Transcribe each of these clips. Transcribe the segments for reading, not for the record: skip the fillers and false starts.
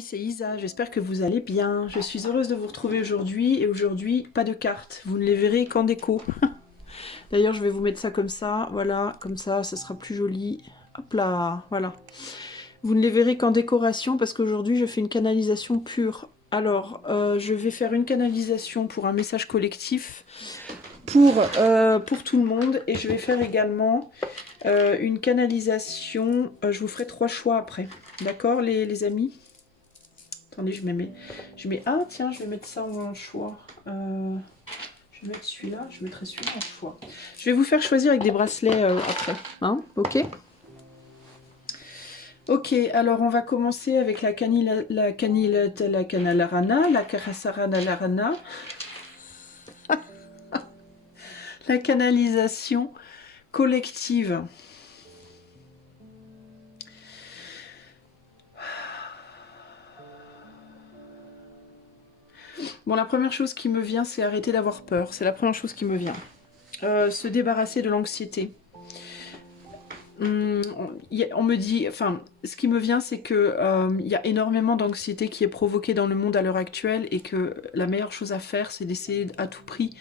amis, c'est Isa, j'espère que vous allez bien. Je suis heureuse de vous retrouver aujourd'hui et aujourd'hui, pas de cartes, vous ne les verrez qu'en déco. D'ailleurs, je vais vous mettre ça comme ça, voilà, comme ça sera plus joli. Hop là, voilà. Vous ne les verrez qu'en décoration parce qu'aujourd'hui, je fais une canalisation pure. Alors, je vais faire une canalisation pour un message collectif pour tout le monde et je vais faire également une canalisation. Je vous ferai 3 choix après. D'accord, les amis? Attendez, ah, tiens, je vais mettre ça en choix. Je vais mettre celui-là, je mettrai celui-là en choix. Je vais vous faire choisir avec des bracelets après. Hein, ok? Ok, alors on va commencer avec la canalarana, la carasarana, la canalisation collective. Bon, la première chose qui me vient, c'est arrêter d'avoir peur. C'est la première chose qui me vient. Se débarrasser de l'anxiété. On me dit, enfin, ce qui me vient, c'est que il y a énormément d'anxiété qui est provoquée dans le monde à l'heure actuelle et que la meilleure chose à faire, c'est d'essayer à tout prix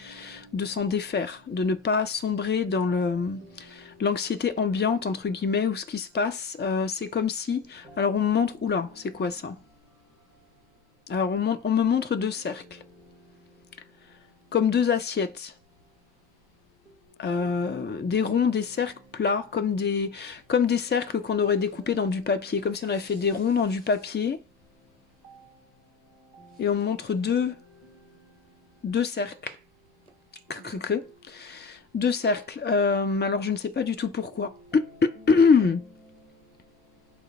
de s'en défaire, de ne pas sombrer dans l'anxiété ambiante, entre guillemets, où ce qui se passe, c'est comme si... Alors on me montre... Oula, c'est quoi ça? Alors on me montre 2 cercles, comme 2 assiettes. Des ronds, des cercles plats, comme des cercles qu'on aurait découpés dans du papier, comme si on avait fait des ronds dans du papier, et on me montre deux cercles. Deux cercles. Alors je ne sais pas du tout pourquoi.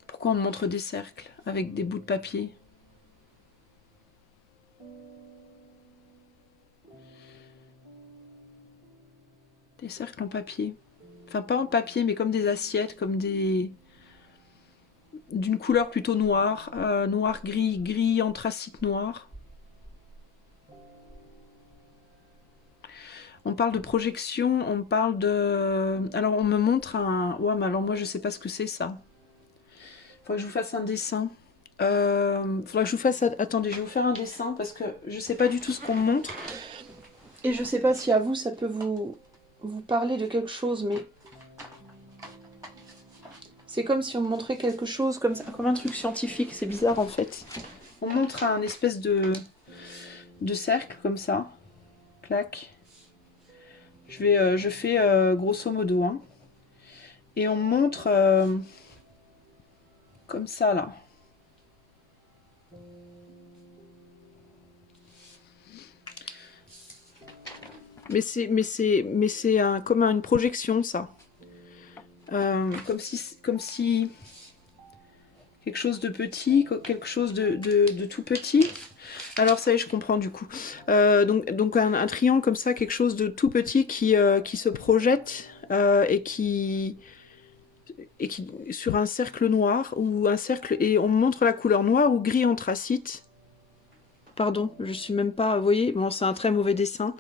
Pourquoi on me montre des cercles avec des bouts de papier? Des cercles en papier. Enfin, pas en papier, mais comme des assiettes, comme des... d'une couleur plutôt noire, noir, gris, gris, anthracite noir. On parle de projection, on parle de... Alors on me montre un... Ouais, mais alors moi je sais pas ce que c'est ça. Faudrait que je vous fasse un dessin. Faudrait que je vous fasse... Attendez, je vais vous faire un dessin parce que je sais pas du tout ce qu'on me montre. Et je sais pas si à vous ça peut vous parler de quelque chose, mais... C'est comme si on me montrait quelque chose comme ça, comme un truc scientifique, c'est bizarre en fait. On montre un espèce de cercle comme ça. Clac. Je fais grosso modo, hein. Et on me montre comme ça là. Mais c'est comme une projection ça. Comme si quelque chose de petit, quelque chose de tout petit. Alors ça y est, je comprends du coup. Donc un triangle comme ça, quelque chose de tout petit qui se projette et qui sur un cercle noir ou un cercle et on me montre la couleur noire ou gris anthracite. Pardon, je suis même pas, vous voyez, bon c'est un très mauvais dessin.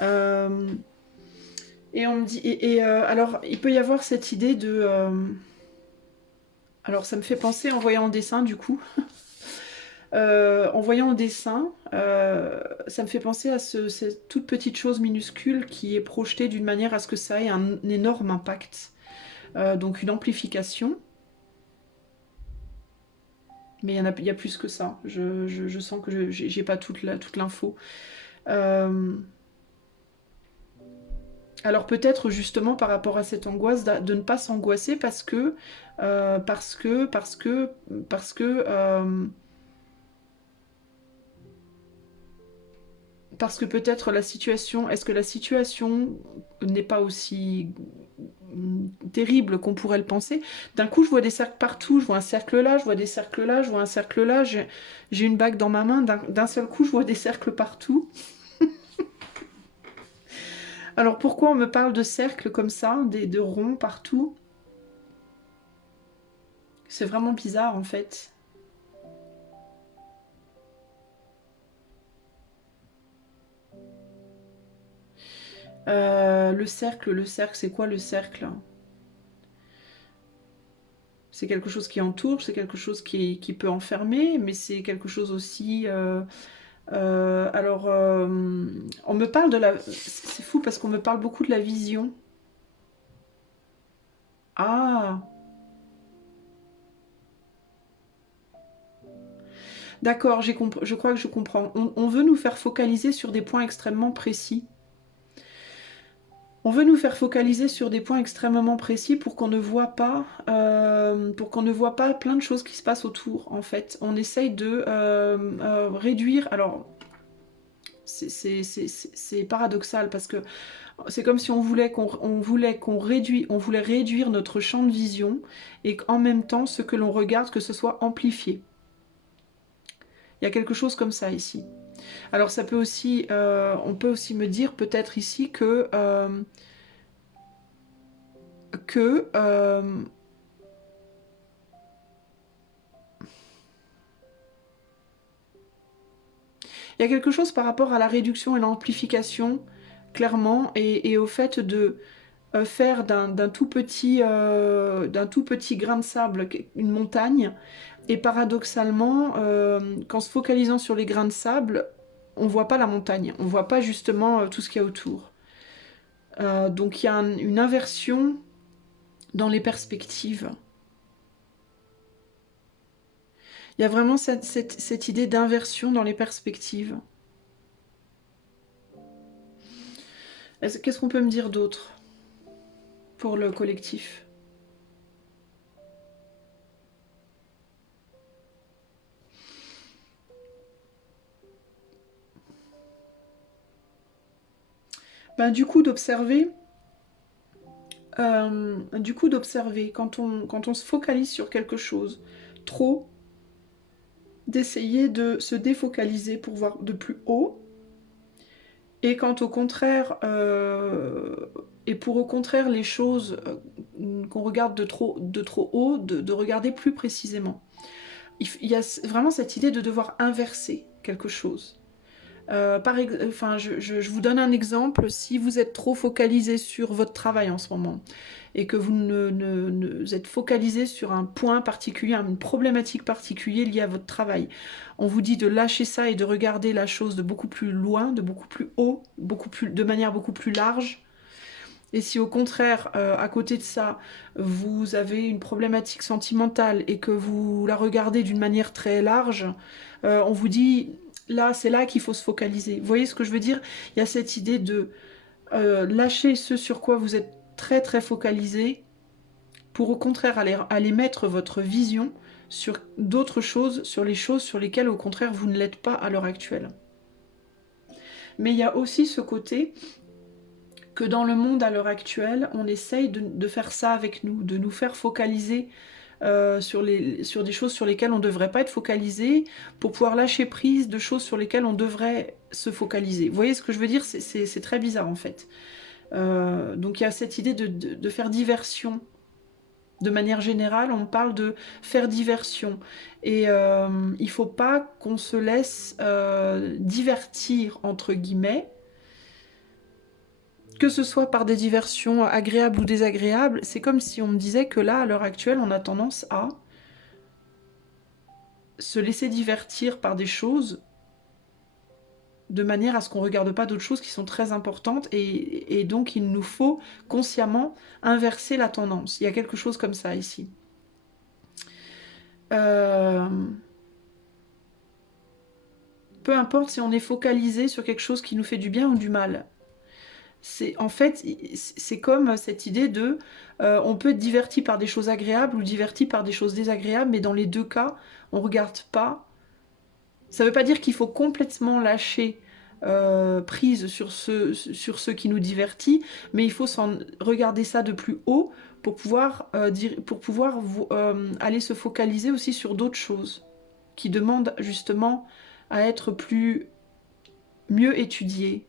Euh, et on me dit alors il peut y avoir cette idée de alors ça me fait penser en voyant le dessin du coup. En voyant le dessin, ça me fait penser à cette toute petite chose minuscule qui est projetée d'une manière à ce que ça ait un énorme impact. Donc une amplification. Mais il y a plus que ça. Je sens que j'ai pas toute l'info. Euh, alors peut-être justement par rapport à cette angoisse de ne pas s'angoisser parce que peut-être la situation, est-ce que la situation n'est pas aussi terrible qu'on pourrait le penser? D'un coup, je vois des cercles partout, je vois un cercle là, je vois des cercles là, je vois un cercle là, j'ai une bague dans ma main, d'un seul coup, je vois des cercles partout. Alors pourquoi on me parle de cercles comme ça, de ronds partout? C'est vraiment bizarre en fait. Le cercle, c'est quoi le cercle? c'est quelque chose qui entoure, c'est quelque chose qui peut enfermer, mais c'est quelque chose aussi... alors, on me parle de la... C'est fou parce qu'on me parle beaucoup de la vision. Ah, d'accord, je crois que je comprends. On veut nous faire focaliser sur des points extrêmement précis. On veut nous faire focaliser sur des points extrêmement précis pour qu'on ne voit pas plein de choses qui se passent autour, en fait. On essaye de réduire... Alors, c'est paradoxal parce que c'est comme si on voulait on voulait réduire notre champ de vision et qu'en même temps, ce que l'on regarde, que ce soit amplifié. Il y a quelque chose comme ça ici. Alors ça peut aussi, on peut aussi me dire peut-être ici que il y a quelque chose par rapport à la réduction et l'amplification, clairement, et au fait de faire d'un tout petit grain de sable une montagne. Et paradoxalement, qu'en se focalisant sur les grains de sable, on voit pas la montagne, on voit pas justement tout ce qu'il y a autour. Donc il y a une inversion dans les perspectives. Il y a vraiment cette idée d'inversion dans les perspectives. Qu'est-ce qu'on peut me dire d'autre pour le collectif? Ben, du coup d'observer, quand on se focalise sur quelque chose trop, d'essayer de se défocaliser pour voir de plus haut. Et quand au contraire, et pour au contraire les choses qu'on regarde de trop haut, de regarder plus précisément. Il y a vraiment cette idée de devoir inverser quelque chose. Je vous donne un exemple. Si vous êtes trop focalisé sur votre travail en ce moment et que vous êtes focalisé sur un point particulier, une problématique particulière liée à votre travail, on vous dit de lâcher ça et de regarder la chose de beaucoup plus loin, de beaucoup plus haut, de manière beaucoup plus large. Et si au contraire, à côté de ça, vous avez une problématique sentimentale et que vous la regardez d'une manière très large, on vous dit, là, c'est là qu'il faut se focaliser. Vous voyez ce que je veux dire? Il y a cette idée de lâcher ce sur quoi vous êtes très très focalisé pour au contraire aller mettre votre vision sur d'autres choses, sur les choses sur lesquelles au contraire vous ne l'êtes pas à l'heure actuelle. Mais il y a aussi ce côté que dans le monde à l'heure actuelle, on essaye de faire ça avec nous, de nous faire focaliser sur des choses sur lesquelles on ne devrait pas être focalisé, pour pouvoir lâcher prise de choses sur lesquelles on devrait se focaliser. Vous voyez ce que je veux dire? C'est très bizarre en fait. Donc il y a cette idée de faire diversion. De manière générale, on parle de faire diversion. Et il ne faut pas qu'on se laisse divertir, entre guillemets, que ce soit par des diversions agréables ou désagréables. C'est comme si on me disait que là, à l'heure actuelle, on a tendance à se laisser divertir par des choses de manière à ce qu'on ne regarde pas d'autres choses qui sont très importantes, et donc il nous faut consciemment inverser la tendance. Il y a quelque chose comme ça ici. Peu importe si on est focalisé sur quelque chose qui nous fait du bien ou du mal. En fait, c'est comme cette idée de on peut être diverti par des choses agréables ou diverti par des choses désagréables, mais dans les deux cas, on ne regarde pas. Ça ne veut pas dire qu'il faut complètement lâcher prise sur ce qui nous divertit, mais il faut regarder ça de plus haut pour pouvoir, aller se focaliser aussi sur d'autres choses qui demandent justement à être mieux étudiées.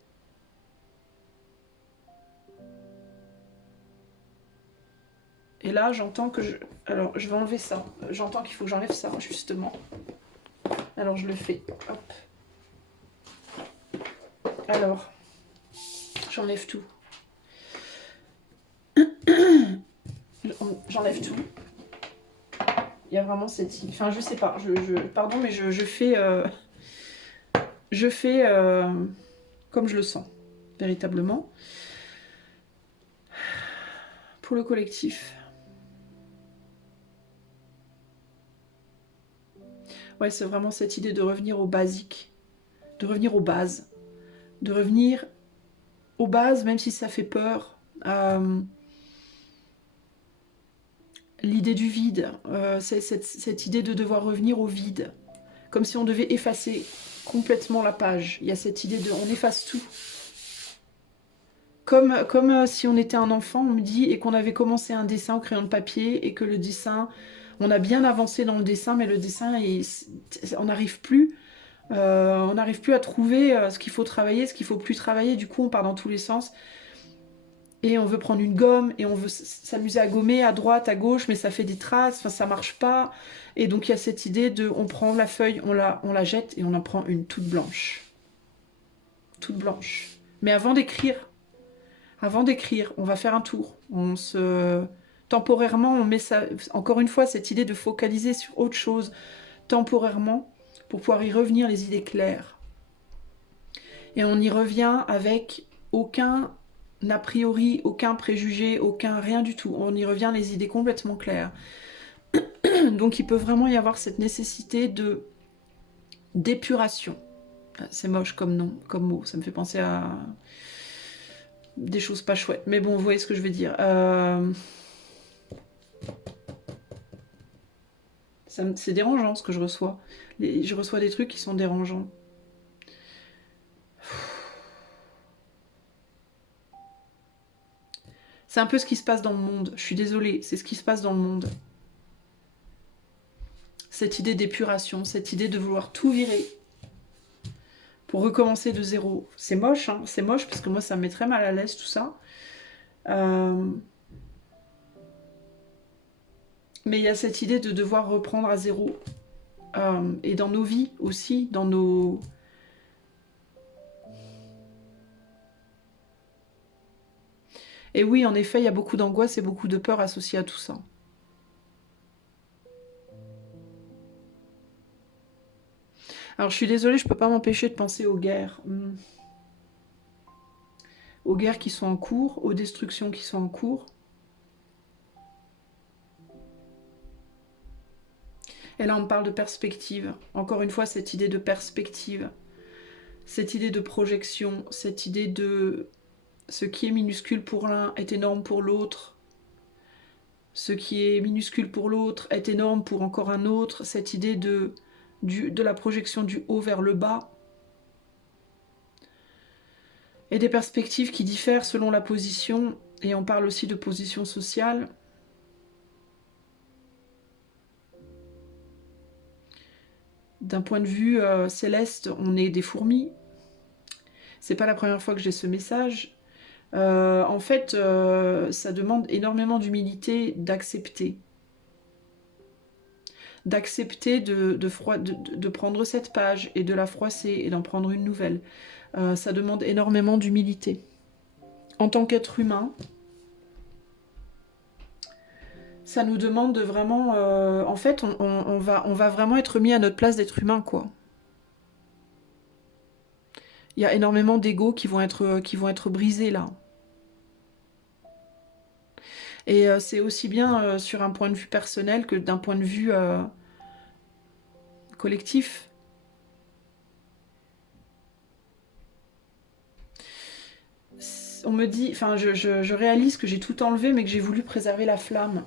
Et là, j'entends que alors, je vais enlever ça. J'entends qu'il faut que j'enlève ça, justement. Alors, je le fais. Hop. Alors, j'enlève tout. J'enlève tout. Il y a vraiment cette... Enfin, je sais pas, pardon, mais je fais... je fais comme je le sens, véritablement. Pour le collectif. Ouais, c'est vraiment cette idée de revenir au basique, de revenir aux bases, de revenir aux bases, même si ça fait peur. L'idée du vide, c'est cette idée de devoir revenir au vide, comme si on devait effacer complètement la page. Il y a cette idée de on efface tout. Comme si on était un enfant, on me dit, et qu'on avait commencé un dessin au crayon de papier, et que le dessin, on a bien avancé dans le dessin, mais le dessin, on n'arrive plus. On n'arrive plus à trouver ce qu'il faut travailler, ce qu'il faut plus travailler. Du coup, on part dans tous les sens. Et on veut prendre une gomme, et on veut s'amuser à gommer à droite, à gauche, mais ça fait des traces, enfin ça marche pas. Et donc il y a cette idée de, on prend la feuille, on la jette, et on en prend une toute blanche. Toute blanche. Mais avant d'écrire, on va faire un tour. Temporairement, on met ça... Encore une fois, cette idée de focaliser sur autre chose, temporairement, pour pouvoir y revenir les idées claires. Et on y revient avec aucun a priori, aucun préjugé, aucun rien du tout. On y revient les idées complètement claires. Donc il peut vraiment y avoir cette nécessité de d'épuration. C'est moche comme nom, comme mot. Ça me fait penser à des choses pas chouettes. Mais bon, vous voyez ce que je veux dire. C'est dérangeant ce que je reçois. Je reçois des trucs qui sont dérangeants. C'est un peu ce qui se passe dans le monde. Je suis désolée, c'est ce qui se passe dans le monde. Cette idée d'épuration, cette idée de vouloir tout virer pour recommencer de zéro. C'est moche, hein, c'est moche parce que moi ça me met très mal à l'aise tout ça. Mais il y a cette idée de devoir reprendre à zéro. Et dans nos vies aussi, dans nos... Et oui, en effet, il y a beaucoup d'angoisse et beaucoup de peur associées à tout ça. Alors je suis désolée, je peux pas m'empêcher de penser aux guerres. Aux guerres qui sont en cours, aux destructions qui sont en cours. Et là, on parle de perspective. Encore une fois, cette idée de perspective. Cette idée de projection. Cette idée de... Ce qui est minuscule pour l'un est énorme pour l'autre. Ce qui est minuscule pour l'autre est énorme pour encore un autre. Cette idée de la projection du haut vers le bas. Et des perspectives qui diffèrent selon la position. Et on parle aussi de position sociale. D'un point de vue céleste, on est des fourmis. C'est pas la première fois que j'ai ce message. En fait, ça demande énormément d'humilité d'accepter. D'accepter de prendre cette page et de la froisser et d'en prendre une nouvelle. Ça demande énormément d'humilité. En tant qu'être humain, ça nous demande de vraiment... en fait, on va vraiment être mis à notre place d'être humain, quoi. Il y a énormément d'ego qui vont être brisés, là. Et c'est aussi bien sur un point de vue personnel que d'un point de vue collectif. On me dit, enfin, je réalise que j'ai tout enlevé, mais que j'ai voulu préserver la flamme.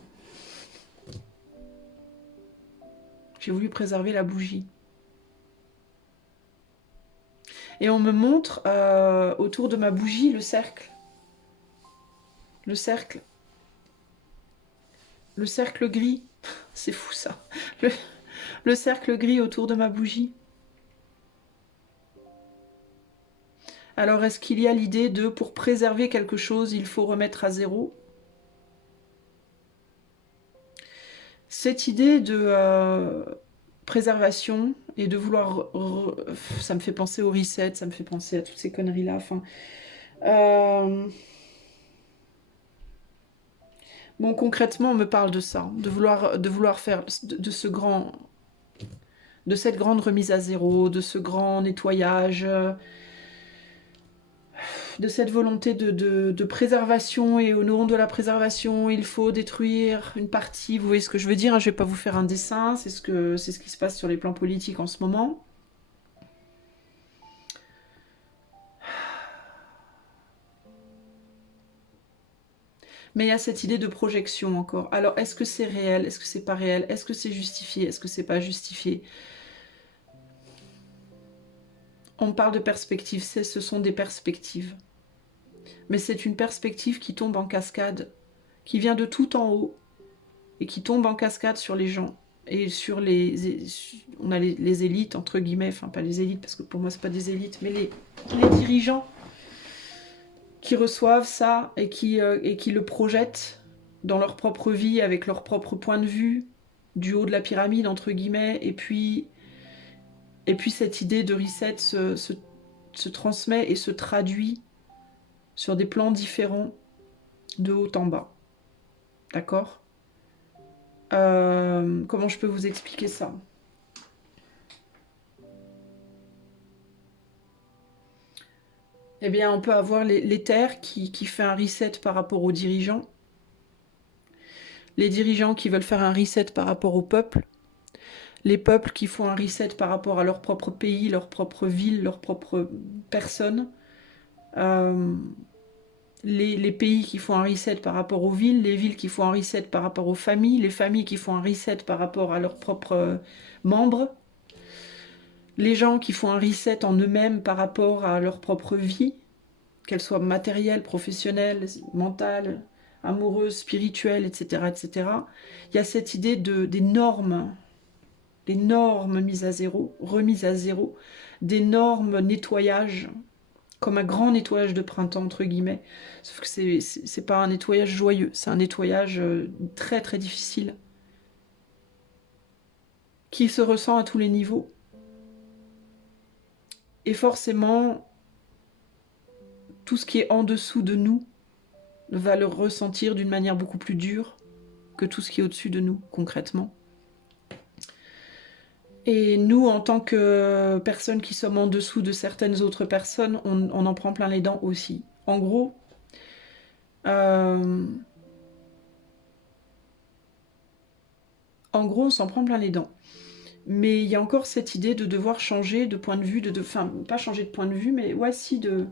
J'ai voulu préserver la bougie. Et on me montre autour de ma bougie le cercle. Le cercle. Le cercle gris. C'est fou ça. Le cercle gris autour de ma bougie. Alors est-ce qu'il y a l'idée de, pour préserver quelque chose, il faut remettre à zéro? Cette idée de préservation et de vouloir... ça me fait penser au reset, ça me fait penser à toutes ces conneries-là. Enfin, Bon, concrètement, on me parle de ça, de vouloir faire de ce grand, de cette grande remise à zéro, de ce grand nettoyage, de cette volonté de préservation, et au nom de la préservation, il faut détruire une partie. Vous voyez ce que je veux dire, hein, je ne vais pas vous faire un dessin, c'est ce qui se passe sur les plans politiques en ce moment. Mais il y a cette idée de projection encore. Alors, est-ce que c'est réel? Est-ce que c'est pas réel? Est-ce que c'est justifié? Est-ce que c'est pas justifié? On parle de perspectives, ce sont des perspectives. Mais c'est une perspective qui tombe en cascade, qui vient de tout en haut, et qui tombe en cascade sur les gens. Et sur on a les élites, entre guillemets, enfin pas les élites, parce que pour moi c'est pas des élites, mais les dirigeants qui reçoivent ça et qui le projettent dans leur propre vie, avec leur propre point de vue, du haut de la pyramide, entre guillemets, et puis cette idée de reset se transmet et se traduit sur des plans différents, de haut en bas. D'accord? Comment je peux vous expliquer ça? Eh bien, on peut avoir l'éther qui fait un reset par rapport aux dirigeants, les dirigeants qui veulent faire un reset par rapport au peuple, les peuples qui font un reset par rapport à leur propre pays, leur propre ville, leur propre personne, euh, les pays qui font un reset par rapport aux villes, les villes qui font un reset par rapport aux familles, les familles qui font un reset par rapport à leurs propres membres, les gens qui font un reset en eux-mêmes par rapport à leur propre vie, qu'elle soit matérielle, professionnelle, mentale, amoureuse, spirituelle, etc., etc. Il y a cette idée des normes mises à zéro, remises à zéro, d'énormes nettoyages, comme un grand nettoyage de printemps, entre guillemets. Sauf que c'est pas un nettoyage joyeux, c'est un nettoyage très très difficile, qui se ressent à tous les niveaux. Et forcément, tout ce qui est en dessous de nous va le ressentir d'une manière beaucoup plus dure que tout ce qui est au-dessus de nous, concrètement. Et nous, en tant que personnes qui sommes en dessous de certaines autres personnes, on en prend plein les dents aussi. En gros, euh, on s'en prend plein les dents. Mais il y a encore cette idée de devoir changer de point de vue, enfin, pas changer de point de vue, mais ouais, si, de...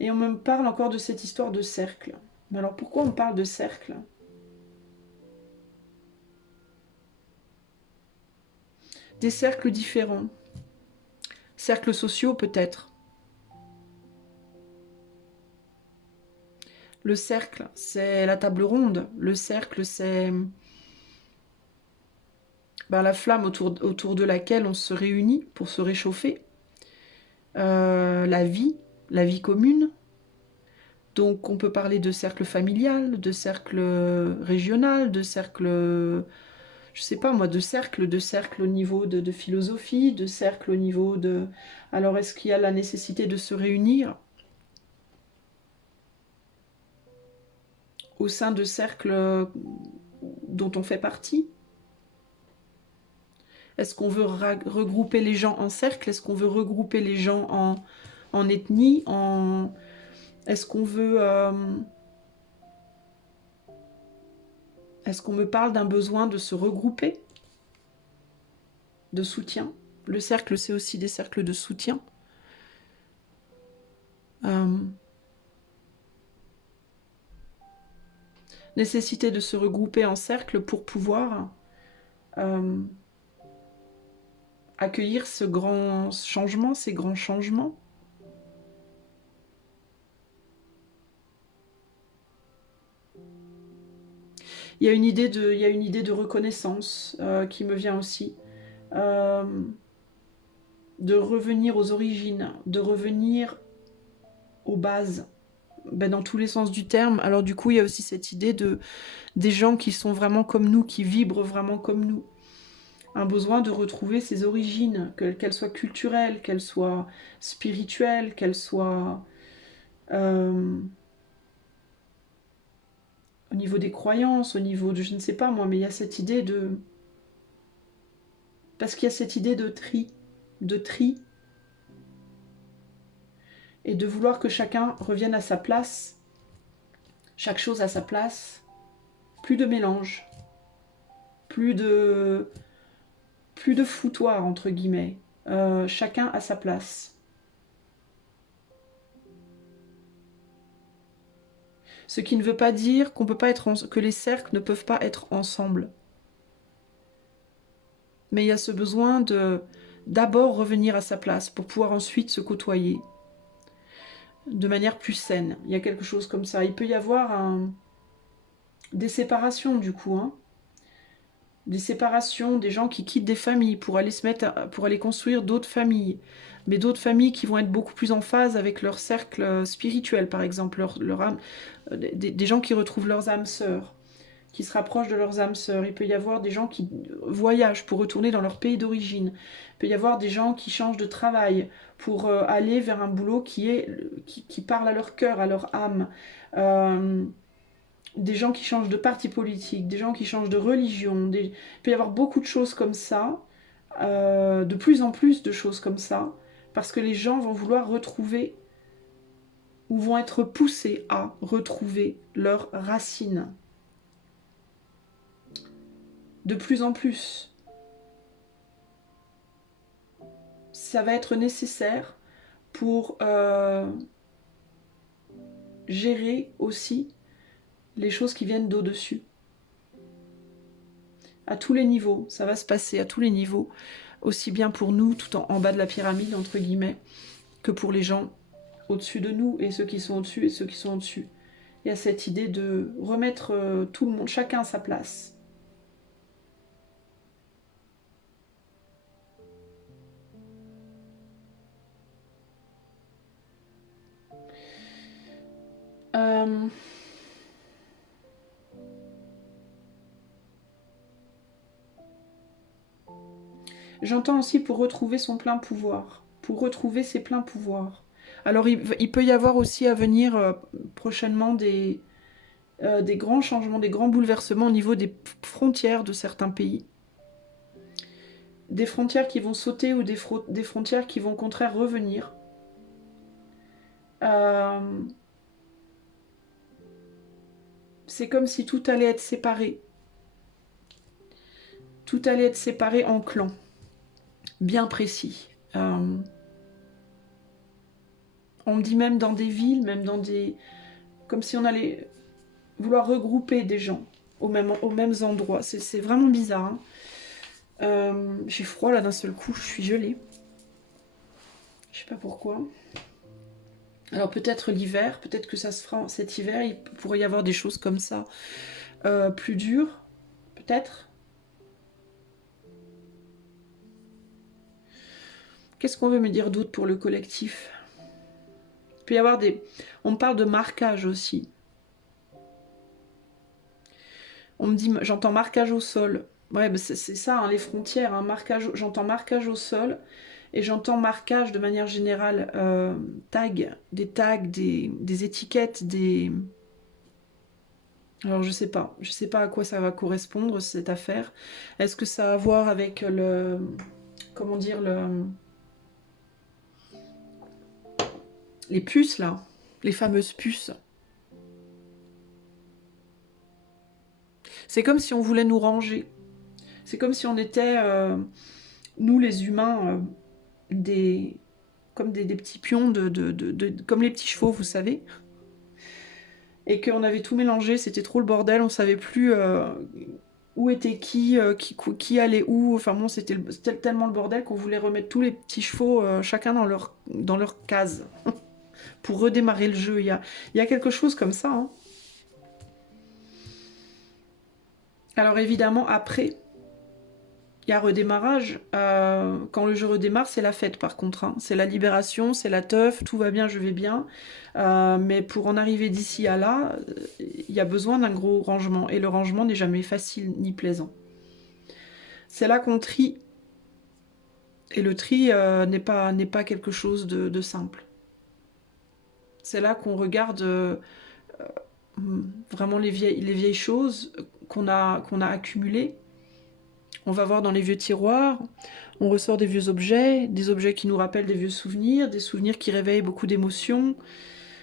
Et on me parle encore de cette histoire de cercle. Mais alors pourquoi on parle de cercle? Des cercles différents. Cercles sociaux peut-être. Le cercle, c'est la table ronde. Le cercle, c'est la flamme autour de laquelle on se réunit pour se réchauffer. La vie commune. Donc on peut parler de cercle familial, de cercle régional, de cercle, je sais pas moi, de cercle au niveau de philosophie, de cercle au niveau de... Alors est-ce qu'il y a la nécessité de se réunir au sein de cercles dont on fait partie? Est-ce qu'on veut regrouper les gens en cercle? Est-ce qu'on veut regrouper les gens en ethnie? Est-ce qu'on veut... Est-ce qu'on me parle d'un besoin de se regrouper? De soutien? Le cercle, c'est aussi des cercles de soutien. Nécessité de se regrouper en cercle pour pouvoir accueillir ce grand changement, ces grands changements. Il y a une idée de reconnaissance qui me vient aussi. De revenir aux origines, de revenir aux bases, dans tous les sens du terme. Alors du coup, il y a aussi cette idée des gens qui sont vraiment comme nous, qui vibrent vraiment comme nous. Un besoin de retrouver ses origines, qu'elles soient culturelles, qu'elles soient spirituelles, qu'elles soient Euh, au niveau des croyances, au niveau de je ne sais pas moi, mais il y a cette idée de... Parce qu'il y a cette idée de tri, et de vouloir que chacun revienne à sa place, chaque chose à sa place, plus de mélange, plus de, plus de foutoir entre guillemets, chacun à sa place. Ce qui ne veut pas dire qu'on peut pas être que les cercles ne peuvent pas être ensemble. Mais il y a ce besoin de d'abord revenir à sa place pour pouvoir ensuite se côtoyer de manière plus saine. Il y a quelque chose comme ça. Il peut y avoir des séparations du coup, hein. Des séparations, des gens qui quittent des familles pour aller pour aller construire d'autres familles, mais d'autres familles qui vont être beaucoup plus en phase avec leur cercle spirituel, par exemple, leur âme, des gens qui retrouvent leurs âmes sœurs, qui se rapprochent de leurs âmes sœurs. Il peut y avoir des gens qui voyagent pour retourner dans leur pays d'origine. Il peut y avoir des gens qui changent de travail pour aller vers un boulot qui parle à leur cœur, à leur âme. Euh, des gens qui changent de parti politique, des gens qui changent de religion. Il peut y avoir beaucoup de choses comme ça, de plus en plus de choses comme ça, parce que les gens vont vouloir retrouver ou vont être poussés à retrouver leurs racines. De plus en plus. Ça va être nécessaire pour gérer aussi les choses qui viennent d'au-dessus. À tous les niveaux, ça va se passer à tous les niveaux, aussi bien pour nous, tout en bas de la pyramide, entre guillemets, que pour les gens au-dessus de nous, et ceux qui sont au-dessus, et ceux qui sont au-dessus. Il y a cette idée de remettre tout le monde, chacun à sa place. Euh, J'entends aussi pour retrouver son plein pouvoir, pour retrouver ses pleins pouvoirs. Alors il peut y avoir aussi à venir prochainement des grands changements, des grands bouleversements au niveau des frontières de certains pays. Des frontières qui vont sauter ou des frontières qui vont au contraire revenir. Euh, c'est comme si tout allait être séparé. Tout allait être séparé en clans, bien précis. On me dit même dans des villes, même dans des... Comme si on allait vouloir regrouper des gens aux mêmes endroits. C'est vraiment bizarre. Hein. J'ai froid là d'un seul coup, je suis gelée. Je sais pas pourquoi. Alors peut-être l'hiver, peut-être que ça se fera cet hiver, il pourrait y avoir des choses comme ça plus dures, peut-être. Qu'est-ce qu'on veut me dire d'autre pour le collectif? Il peut y avoir des... On me parle de marquage aussi. On me dit, j'entends marquage au sol. Ouais, bah c'est ça, hein, les frontières. Hein, j'entends marquage au sol et j'entends marquage de manière générale. Tags, des étiquettes, des... Alors je sais pas à quoi ça va correspondre cette affaire. Est-ce que ça a à voir avec le... Comment dire, les puces là, les fameuses puces. C'est comme si on voulait nous ranger. C'est comme si on était, nous les humains, des, comme des petits pions, comme les petits chevaux, vous savez. Et qu'on avait tout mélangé, c'était trop le bordel, on savait plus où était qui allait où. Enfin bon, c'était tellement le bordel qu'on voulait remettre tous les petits chevaux, chacun dans leur case, pour redémarrer le jeu. Il y a quelque chose comme ça. Hein. Alors évidemment, après, il y a redémarrage. Quand le jeu redémarre, c'est la fête par contre. Hein. C'est la libération, c'est la teuf, tout va bien, je vais bien. Mais pour en arriver d'ici à là, il y a besoin d'un gros rangement. Et le rangement n'est jamais facile ni plaisant. C'est là qu'on trie. Et le tri n'est pas quelque chose de simple. C'est là qu'on regarde vraiment les vieilles choses qu'on a accumulées. On va voir dans les vieux tiroirs, on ressort des objets qui nous rappellent des vieux souvenirs, des souvenirs qui réveillent beaucoup d'émotions,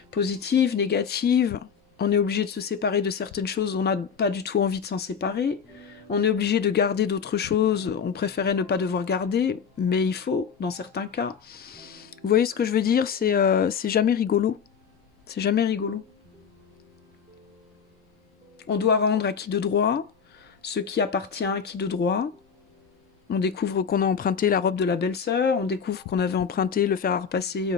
positives, négatives. On est obligé de se séparer de certaines choses, on n'a pas du tout envie de s'en séparer. On est obligé de garder d'autres choses, on préférait ne pas devoir garder, mais il faut, dans certains cas. Vous voyez ce que je veux dire, c'est jamais rigolo. C'est jamais rigolo. On doit rendre à qui de droit ce qui appartient à qui de droit. On découvre qu'on a emprunté la robe de la belle-sœur, on découvre qu'on avait emprunté le fer à repasser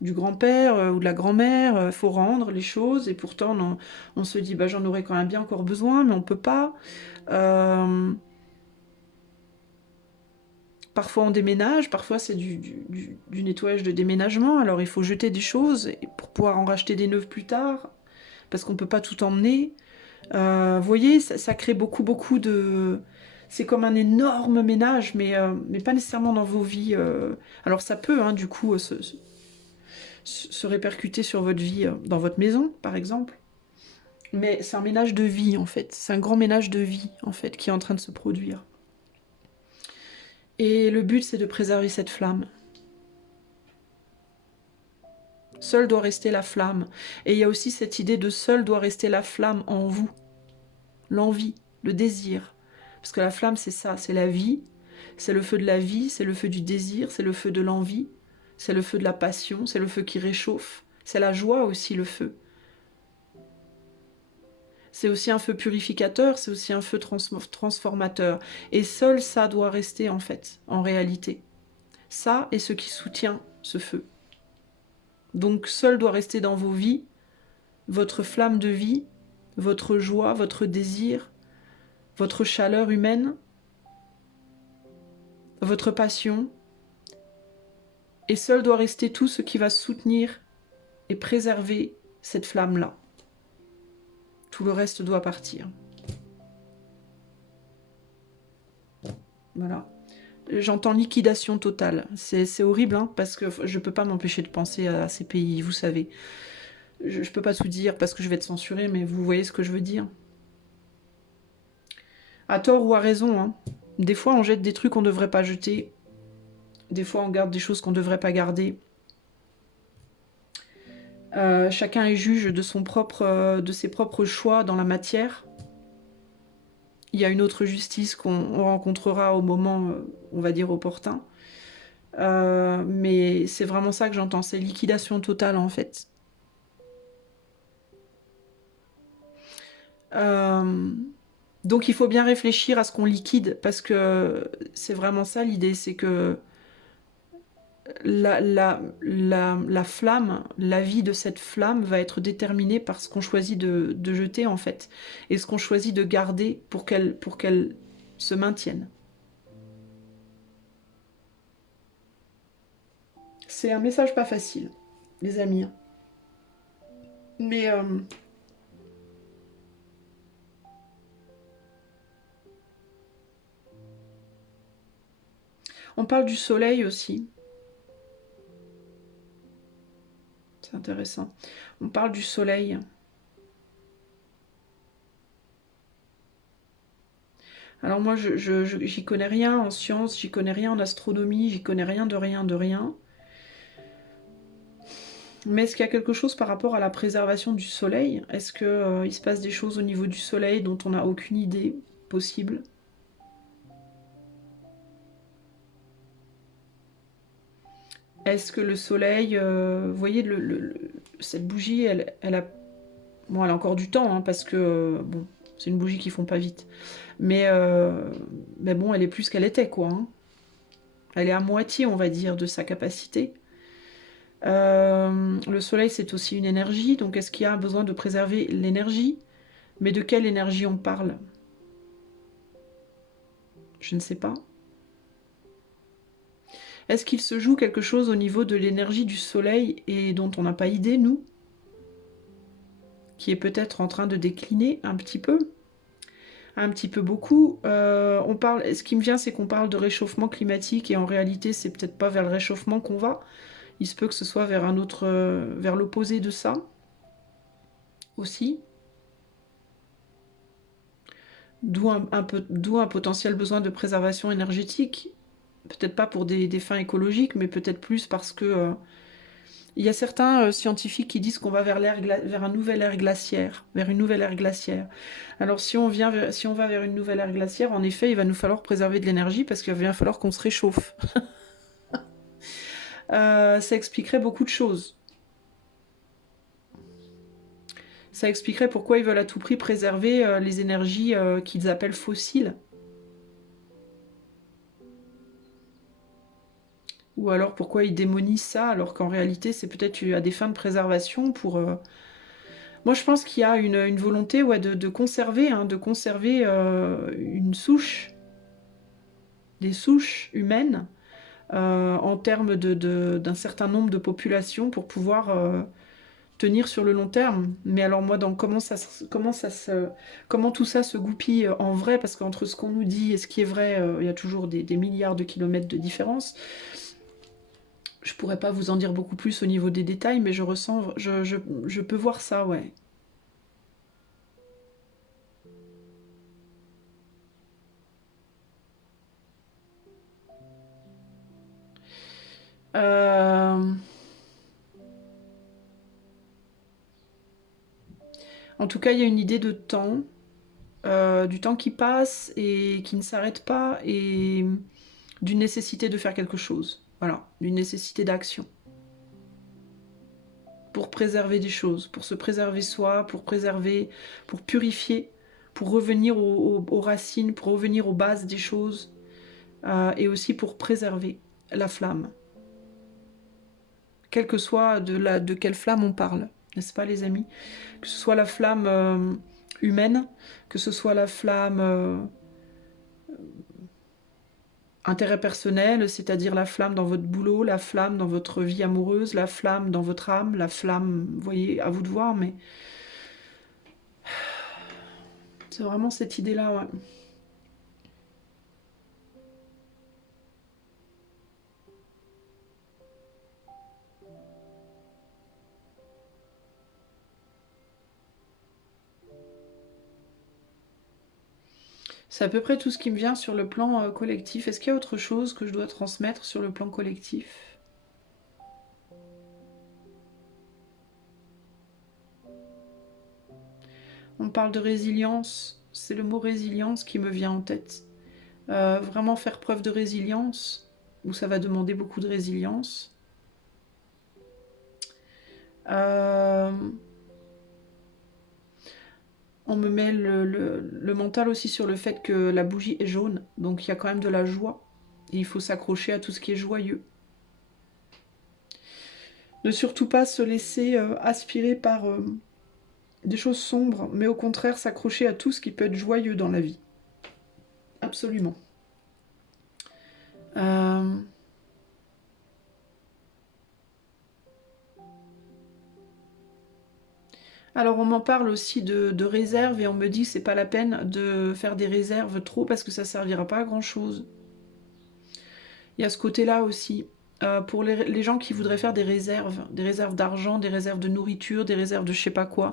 du grand-père ou de la grand-mère. Faut rendre les choses et pourtant on se dit bah, j'en aurais quand même bien encore besoin, mais on peut pas. Parfois on déménage, parfois c'est du nettoyage de déménagement, alors il faut jeter des choses pour pouvoir en racheter des neuves plus tard, parce qu'on peut pas tout emmener. Vous voyez, ça crée beaucoup de... C'est comme un énorme ménage, mais pas nécessairement dans vos vies. Alors ça peut, hein, du coup, se répercuter sur votre vie, dans votre maison, par exemple. Mais c'est un ménage de vie, en fait. C'est un grand ménage de vie, en fait, qui est en train de se produire. Et le but, c'est de préserver cette flamme. Seule doit rester la flamme. Et il y a aussi cette idée de seule doit rester la flamme en vous. L'envie, le désir. Parce que la flamme, c'est ça, c'est la vie, c'est le feu de la vie, c'est le feu du désir, c'est le feu de l'envie, c'est le feu de la passion, c'est le feu qui réchauffe, c'est la joie aussi, le feu. C'est aussi un feu purificateur, c'est aussi un feu transformateur. Et seul ça doit rester, en fait, en réalité. Ça est ce qui soutient ce feu. Donc seul doit rester dans vos vies, votre flamme de vie, votre joie, votre désir, votre chaleur humaine, votre passion, et seul doit rester tout ce qui va soutenir et préserver cette flamme-là. Tout le reste doit partir. Voilà. J'entends liquidation totale. C'est horrible, hein, parce que je ne peux pas m'empêcher de penser à ces pays, vous savez. Je ne peux pas tout dire parce que je vais être censurée, mais vous voyez ce que je veux dire. À tort ou à raison, hein. Des fois, on jette des trucs qu'on ne devrait pas jeter. Des fois, on garde des choses qu'on ne devrait pas garder. Chacun est juge de ses propres choix dans la matière. Il y a une autre justice qu'on rencontrera au moment, on va dire, opportun. Mais c'est vraiment ça que j'entends, c'est liquidation totale en fait. Donc il faut bien réfléchir à ce qu'on liquide, parce que c'est vraiment ça l'idée, c'est que la flamme, la vie de cette flamme va être déterminée par ce qu'on choisit de jeter en fait, et ce qu'on choisit de garder pour qu'elle se maintienne. C'est un message pas facile, les amis. Mais on parle du soleil aussi. C'est intéressant. On parle du soleil. Alors moi, j'y connais rien en sciences, j'y connais rien en astronomie, j'y connais rien de rien de rien. Mais est-ce qu'il y a quelque chose par rapport à la préservation du soleil? Est-ce qu'il il se passe des choses au niveau du soleil dont on n'a aucune idée possible? Est-ce que le soleil... vous voyez, cette bougie, elle a... Bon, elle a encore du temps, hein, parce que... bon, c'est une bougie qui fond pas vite. Mais bon, elle est plus qu'elle était, quoi. Hein. Elle est à moitié, on va dire, de sa capacité. Le soleil, c'est aussi une énergie. Donc, est-ce qu'il y a besoin de préserver l'énergie? Mais de quelle énergie on parle? Je ne sais pas. Est-ce qu'il se joue quelque chose au niveau de l'énergie du soleil et dont on n'a pas idée, nous? Qui est peut-être en train de décliner un petit peu? Un petit peu beaucoup. Ce qui me vient, c'est qu'on parle de réchauffement climatique et en réalité, c'est peut-être pas vers le réchauffement qu'on va. Il se peut que ce soit vers un autre, vers l'opposé de ça aussi. D'où d'où un potentiel besoin de préservation énergétique. Peut-être pas pour des fins écologiques, mais peut-être plus parce que il y a certains scientifiques qui disent qu'on va vers un nouvel ère glaciaire, vers une nouvelle ère glaciaire. Alors si on va vers une nouvelle ère glaciaire, en effet, il va nous falloir préserver de l'énergie parce qu'il va bien falloir qu'on se réchauffe. Ça expliquerait beaucoup de choses. Ça expliquerait pourquoi ils veulent à tout prix préserver les énergies qu'ils appellent fossiles. Ou alors pourquoi ils démonisent ça alors qu'en réalité c'est peut-être à des fins de préservation pour... Moi je pense qu'il y a une volonté ouais, de conserver, hein, de conserver une souche, des souches humaines en termes d'un certain nombre de populations pour pouvoir tenir sur le long terme. Mais alors moi, dans comment tout ça se goupille en vrai, parce qu'entre ce qu'on nous dit et ce qui est vrai, il y a toujours des milliards de kilomètres de différence. Je pourrais pas vous en dire beaucoup plus au niveau des détails, mais je ressens, je peux voir ça, ouais. Euh, En tout cas, il y a une idée de temps, du temps qui passe et qui ne s'arrête pas, et d'une nécessité de faire quelque chose. Voilà, d'une nécessité d'action. Pour préserver des choses, pour se préserver soi, pour préserver, pour purifier, pour revenir aux racines, pour revenir aux bases des choses, et aussi pour préserver la flamme. Quelle que soit de quelle flamme on parle, n'est-ce pas les amis? Que ce soit la flamme humaine, que ce soit la flamme intérêt personnel, c'est-à-dire la flamme dans votre boulot, la flamme dans votre vie amoureuse, la flamme dans votre âme, la flamme, vous voyez, à vous de voir, mais c'est vraiment cette idée-là, ouais. C'est à peu près tout ce qui me vient sur le plan collectif. Est-ce qu'il y a autre chose que je dois transmettre sur le plan collectif? On parle de résilience, c'est le mot résilience qui me vient en tête. Vraiment faire preuve de résilience, où ça va demander beaucoup de résilience. Euh, on me met le mental aussi sur le fait que la bougie est jaune, donc il y a quand même de la joie. Et il faut s'accrocher à tout ce qui est joyeux. Ne surtout pas se laisser aspirer par des choses sombres, mais au contraire s'accrocher à tout ce qui peut être joyeux dans la vie. Absolument. Euh, Alors on m'en parle aussi de réserves et on me dit que c'est pas la peine de faire des réserves trop parce que ça servira pas à grand chose. Il y a ce côté-là aussi. Pour les gens qui voudraient faire des réserves d'argent, des réserves de nourriture, des réserves de je sais pas quoi,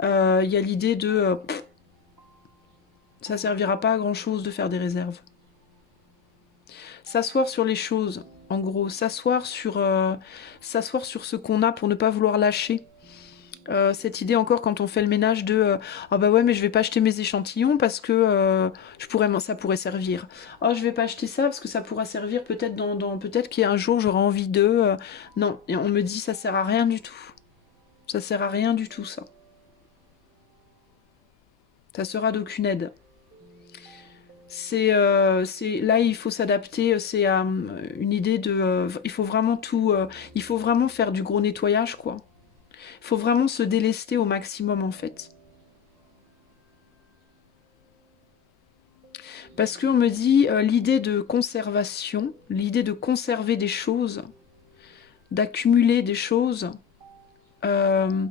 il y a l'idée de ça servira pas à grand chose de faire des réserves. S'asseoir sur les choses, en gros, s'asseoir sur ce qu'on a pour ne pas vouloir lâcher. Cette idée encore quand on fait le ménage de ah bah ouais mais je vais pas acheter mes échantillons parce que ça pourrait servir. Oh je vais pas acheter ça parce que ça pourra servir peut-être peut-être qu'un jour j'aurai envie de non, et on me dit ça sert à rien du tout. Ça sert à rien du tout ça. Ça sera d'aucune aide. Là il faut s'adapter, c'est une idée de il faut vraiment il faut vraiment faire du gros nettoyage quoi. Il faut vraiment se délester au maximum en fait. Parce qu'on me dit l'idée de conservation, l'idée de conserver des choses, d'accumuler des choses, euh,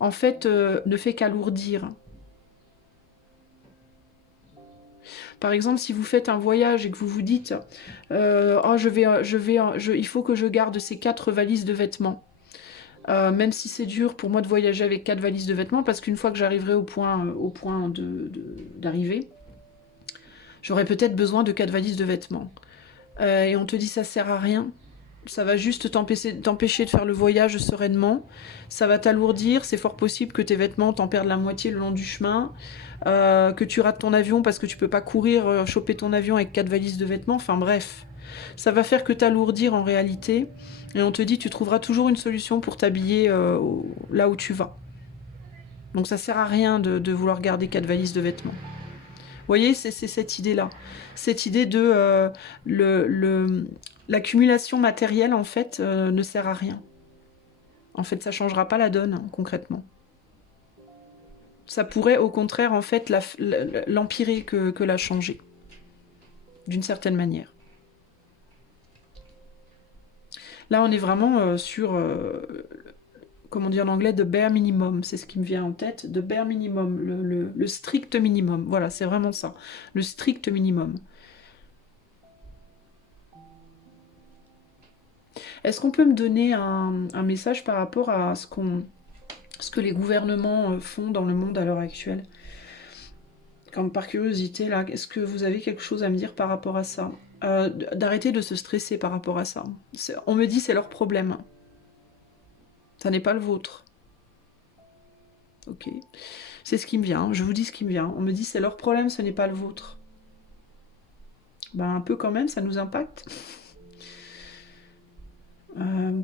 en fait, ne fait qu'alourdir. Par exemple, si vous faites un voyage et que vous vous dites oh, il faut que je garde ces 4 valises de vêtements. Même si c'est dur pour moi de voyager avec 4 valises de vêtements, parce qu'une fois que j'arriverai au point d'arrivée, j'aurai peut-être besoin de 4 valises de vêtements. Et on te dit ça sert à rien. Ça va juste t'empêcher de faire le voyage sereinement. Ça va t'alourdir. C'est fort possible que tes vêtements t'en perdent la moitié le long du chemin. Que tu rates ton avion parce que tu peux pas courir, choper ton avion avec 4 valises de vêtements. Enfin bref. Ça va faire que t'alourdir en réalité. Et on te dit tu trouveras toujours une solution pour t'habiller là où tu vas. Donc ça sert à rien de vouloir garder 4 valises de vêtements. Vous voyez, c'est cette idée-là. Cette idée de l'accumulation matérielle, en fait, ne sert à rien. En fait, ça ne changera pas la donne, hein, concrètement. Ça pourrait, au contraire, en fait, l'empirer que la changer. D'une certaine manière. Là, on est vraiment sur... comment dire en anglais, the bare minimum, c'est ce qui me vient en tête, the bare minimum, le strict minimum, voilà, c'est vraiment ça, le strict minimum. Est-ce qu'on peut me donner un message par rapport à ce que les gouvernements font dans le monde à l'heure actuelle? Comme par curiosité, là, est-ce que vous avez quelque chose à me dire par rapport à ça? D'arrêter de se stresser par rapport à ça. On me dit c'est leur problème. Ça n'est pas le vôtre. Ok. C'est ce qui me vient, je vous dis ce qui me vient. On me dit c'est leur problème, ce n'est pas le vôtre. Ben un peu quand même, ça nous impacte.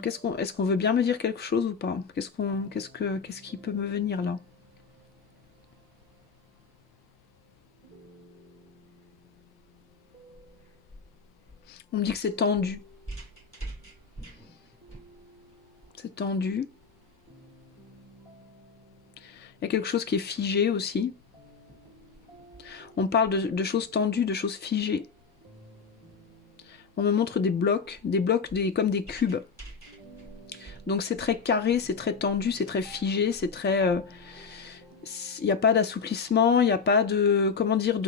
Est-ce qu'on veut bien me dire quelque chose ou pas? Qu'est-ce qui peut me venir là? On me dit que c'est tendu. C'est tendu. Il y a quelque chose qui est figé aussi. On parle de choses tendues, de choses figées. On me montre des blocs comme des cubes. Donc c'est très carré, c'est très tendu, c'est très figé, c'est très... il n'y a pas d'assouplissement, il n'y a pas de... Comment dire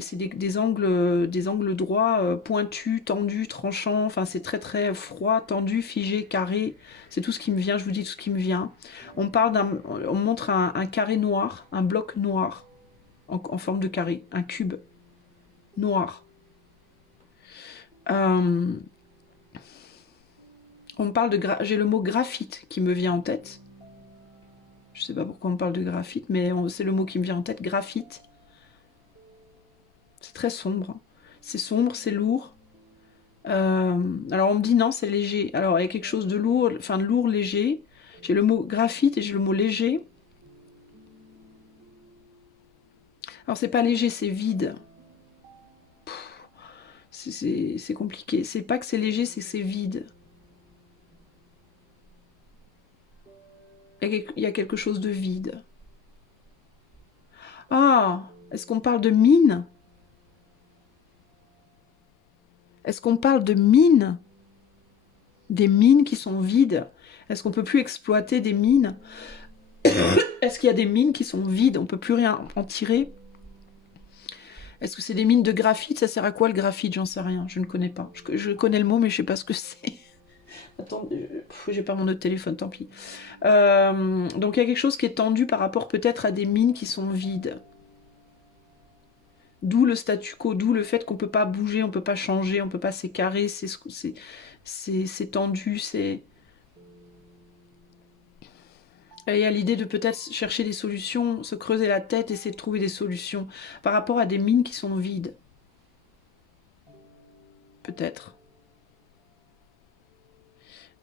c'est des angles droits, pointus, tendus, tranchants. Enfin, c'est très très froid, tendu, figé, carré. C'est tout ce qui me vient, je vous dis tout ce qui me vient. On montre un carré noir, un bloc noir, en forme de carré, un cube noir. On me parle de... J'ai le mot graphite qui me vient en tête. Je sais pas pourquoi on parle de graphite, mais c'est le mot qui me vient en tête, graphite. C'est très sombre. C'est sombre, c'est lourd. Alors on me dit non, c'est léger. Alors il y a quelque chose de lourd, enfin de lourd, léger. J'ai le mot graphite et j'ai le mot léger. Alors c'est pas léger, c'est vide. C'est compliqué. C'est pas que c'est léger, c'est que c'est vide. Il y a quelque chose de vide. Ah, est-ce qu'on parle de mine? Est-ce qu'on parle de mines? Des mines qui sont vides? Est-ce qu'on peut plus exploiter des mines? Est-ce qu'il y a des mines qui sont vides? On peut plus rien en tirer? Est-ce que c'est des mines de graphite? Ça sert à quoi le graphite? J'en sais rien, je ne connais pas. Je connais le mot, mais je sais pas ce que c'est. Attends, j'ai pas mon autre téléphone, tant pis. Donc il y a quelque chose qui est tendu par rapport peut-être à des mines qui sont vides. D'où le statu quo, d'où le fait qu'on peut pas bouger, on peut pas changer, on peut pas s'écarrer, c'est tendu, c'est... Et il y a l'idée de peut-être chercher des solutions, se creuser la tête, essayer de trouver des solutions par rapport à des mines qui sont vides. Peut-être.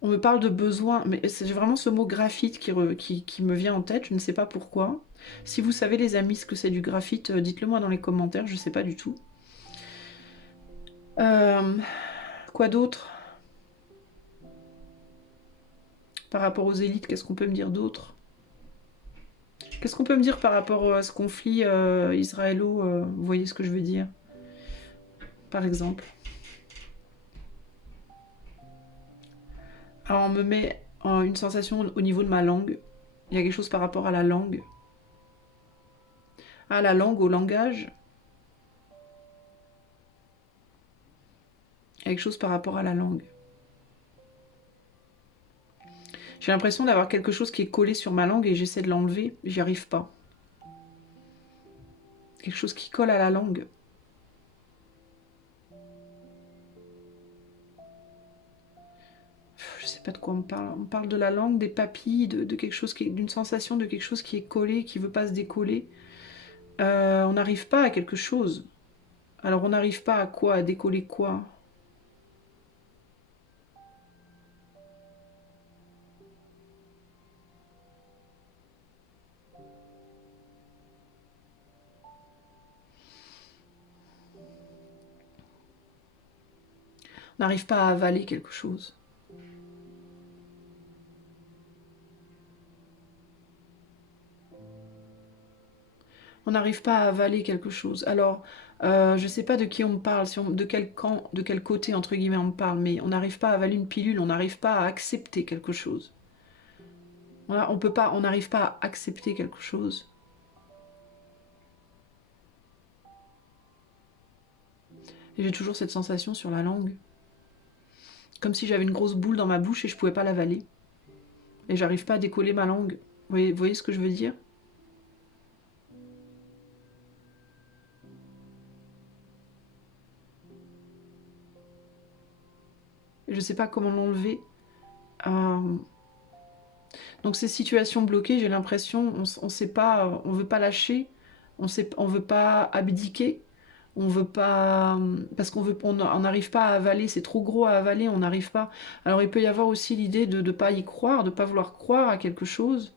On me parle de besoin, mais c'est vraiment ce mot graphite qui me vient en tête, je ne sais pas pourquoi. Si vous savez les amis ce que c'est du graphite, dites-le moi dans les commentaires, je ne sais pas du tout. Quoi d'autre? Par rapport aux élites, qu'est-ce qu'on peut me dire d'autre? Qu'est-ce qu'on peut me dire par rapport à ce conflit israélo, vous voyez ce que je veux dire? Par exemple. Alors on me met une sensation au niveau de ma langue. Il y a quelque chose par rapport à la langue. À la langue, au langage. quelque chose par rapport à la langue. J'ai l'impression d'avoir quelque chose qui est collé sur ma langue et j'essaie de l'enlever, j'y arrive pas. Quelque chose qui colle à la langue. Je sais pas de quoi on parle. On parle de la langue, des papilles, de quelque chose qui est, d'une sensation de quelque chose qui est collé, qui veut pas se décoller. On n'arrive pas à quelque chose. Alors on n'arrive pas à quoi? À décoller quoi? On n'arrive pas à avaler quelque chose. On n'arrive pas à avaler quelque chose. Alors, je ne sais pas de qui on me parle, de quel camp, de quel côté, entre guillemets, on me parle, mais on n'arrive pas à avaler une pilule, on n'arrive pas à accepter quelque chose. Voilà, on n'arrive pas à accepter quelque chose. Et j'ai toujours cette sensation sur la langue. Comme si j'avais une grosse boule dans ma bouche et je ne pouvais pas l'avaler. Et j'arrive pas à décoller ma langue. Vous voyez ce que je veux dire? Je ne sais pas comment l'enlever. Donc ces situations bloquées, j'ai l'impression, on sait pas, on veut pas lâcher, on veut pas abdiquer, on veut pas, parce on n'arrive pas à avaler, c'est trop gros à avaler, on n'arrive pas. Alors il peut y avoir aussi l'idée de ne pas y croire, de ne pas vouloir croire à quelque chose.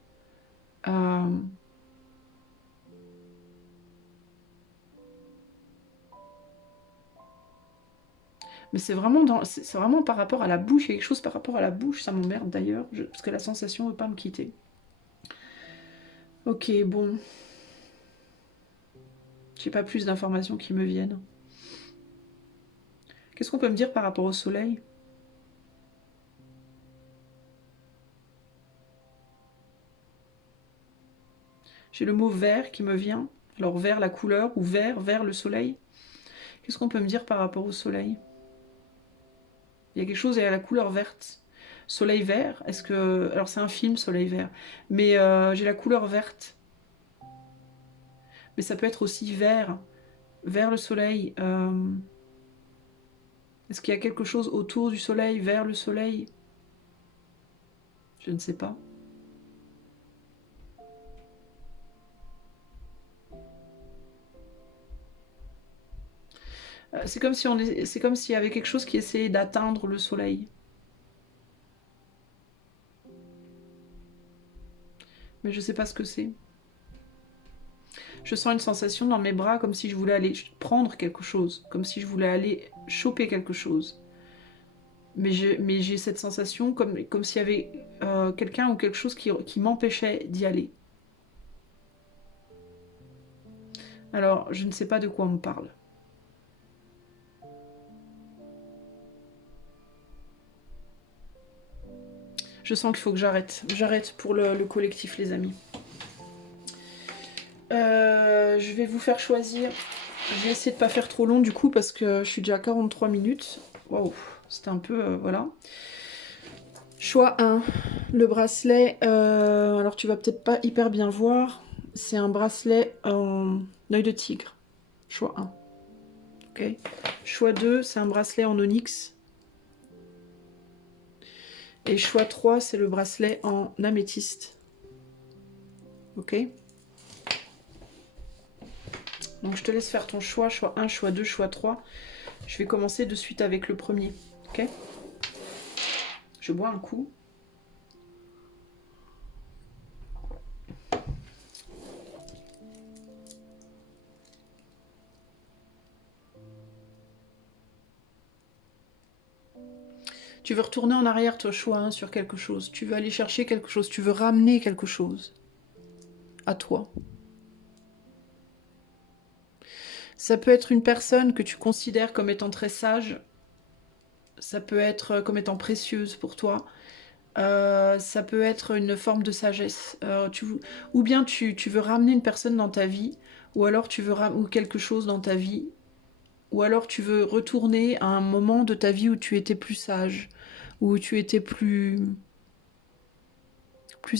Mais c'est vraiment par rapport à la bouche, il y a quelque chose par rapport à la bouche, ça m'emmerde d'ailleurs, parce que la sensation ne veut pas me quitter. Ok, bon. J'ai pas plus d'informations qui me viennent. Qu'est-ce qu'on peut me dire par rapport au soleil? J'ai le mot vert qui me vient. Alors vert la couleur ou vert le soleil. Qu'est-ce qu'on peut me dire par rapport au soleil? Il y a quelque chose à la couleur verte. Soleil vert, est-ce que... Alors c'est un film, Soleil vert. Mais j'ai la couleur verte. Mais ça peut être aussi vert. Vert le soleil. Est-ce qu'il y a quelque chose autour du soleil, vers le soleil? Je ne sais pas. C'est comme si c'est comme s'il y avait quelque chose qui essayait d'atteindre le soleil. Mais je ne sais pas ce que c'est. Je sens une sensation dans mes bras comme si je voulais aller prendre quelque chose, comme si je voulais aller choper quelque chose. Mais j'ai cette sensation comme s'il y avait quelqu'un ou quelque chose qui m'empêchait d'y aller. Alors, je ne sais pas de quoi on me parle. Je sens qu'il faut que j'arrête. J'arrête pour le collectif, les amis. Je vais vous faire choisir. Je vais essayer de ne pas faire trop long du coup parce que je suis déjà à 43 minutes. Waouh, c'était un peu... voilà. Choix 1. Le bracelet... alors tu vas peut-être pas hyper bien voir. C'est un bracelet en œil de tigre. Choix 1. Ok. Choix 2, c'est un bracelet en onyx. Et choix 3, c'est le bracelet en améthyste. Ok. Donc je te laisse faire ton choix, choix 1, choix 2, choix 3. Je vais commencer de suite avec le premier. Ok. Je bois un coup. Tu veux retourner en arrière, toi, choix 1 sur quelque chose. Tu veux aller chercher quelque chose. Tu veux ramener quelque chose à toi. Ça peut être une personne que tu considères comme étant très sage. Ça peut être comme étant précieuse pour toi. Ça peut être une forme de sagesse. Ou bien tu veux ramener une personne dans ta vie, ou alors tu veux ou quelque chose dans ta vie, ou alors tu veux retourner à un moment de ta vie où tu étais plus sage, où tu étais plus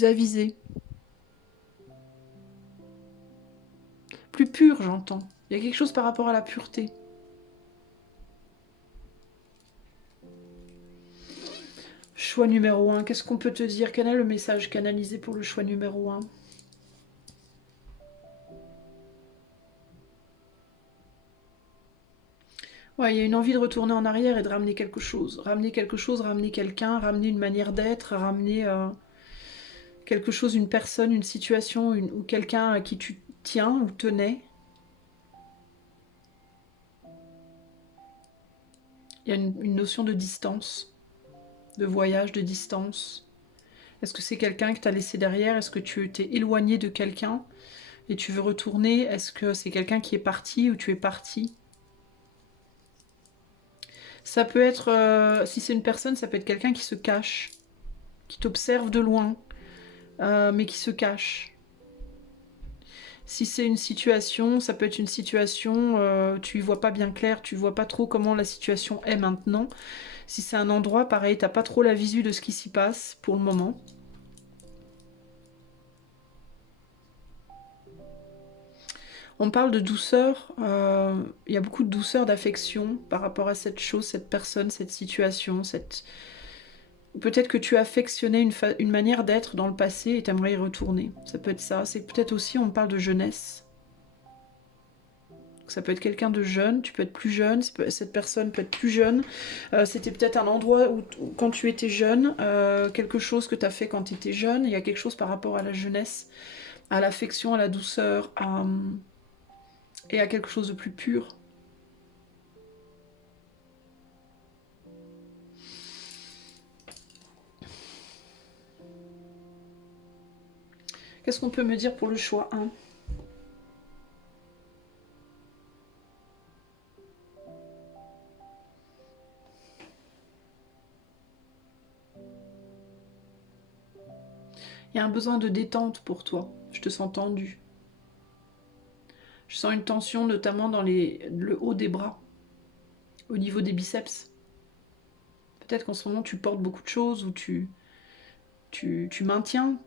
avisé, plus pur, j'entends. Il y a quelque chose par rapport à la pureté. Choix numéro 1, qu'est-ce qu'on peut te dire? Quel est le message canalisé pour le choix numéro 1? Ouais, il y a une envie de retourner en arrière et de ramener quelque chose. Ramener quelque chose, ramener quelqu'un, ramener une manière d'être, ramener quelque chose, une personne, une situation, ou quelqu'un à qui tu tiens ou tenais. Il y a une notion de distance, de voyage, de distance. Est-ce que c'est quelqu'un que tu as laissé derrière? Est-ce que tu t'es éloigné de quelqu'un et tu veux retourner? Est-ce que c'est quelqu'un qui est parti ou tu es parti? Ça peut être, si c'est une personne, ça peut être quelqu'un qui se cache, qui t'observe de loin, mais qui se cache. Si c'est une situation, ça peut être une situation, tu y vois pas bien clair, tu vois pas trop comment la situation est maintenant. Si c'est un endroit, pareil, t'as pas trop la visu de ce qui s'y passe pour le moment. On parle de douceur, il y a beaucoup de douceur, d'affection par rapport à cette chose, cette personne, cette situation, peut-être que tu as affectionné une manière d'être dans le passé et t'aimerais y retourner. Ça peut être ça. C'est peut-être aussi, on parle de jeunesse. Ça peut être quelqu'un de jeune, tu peux être plus jeune, cette personne peut être plus jeune. C'était peut-être un endroit où, quand tu étais jeune, quelque chose que tu as fait quand tu étais jeune, il y a quelque chose par rapport à la jeunesse, à l'affection, à la douceur, et à quelque chose de plus pur. Qu'est-ce qu'on peut me dire pour le choix 1? Il y a un besoin de détente pour toi. Je te sens tendu. Je sens une tension notamment dans le haut des bras, au niveau des biceps. Peut-être qu'en ce moment tu portes beaucoup de choses, ou tu maintiens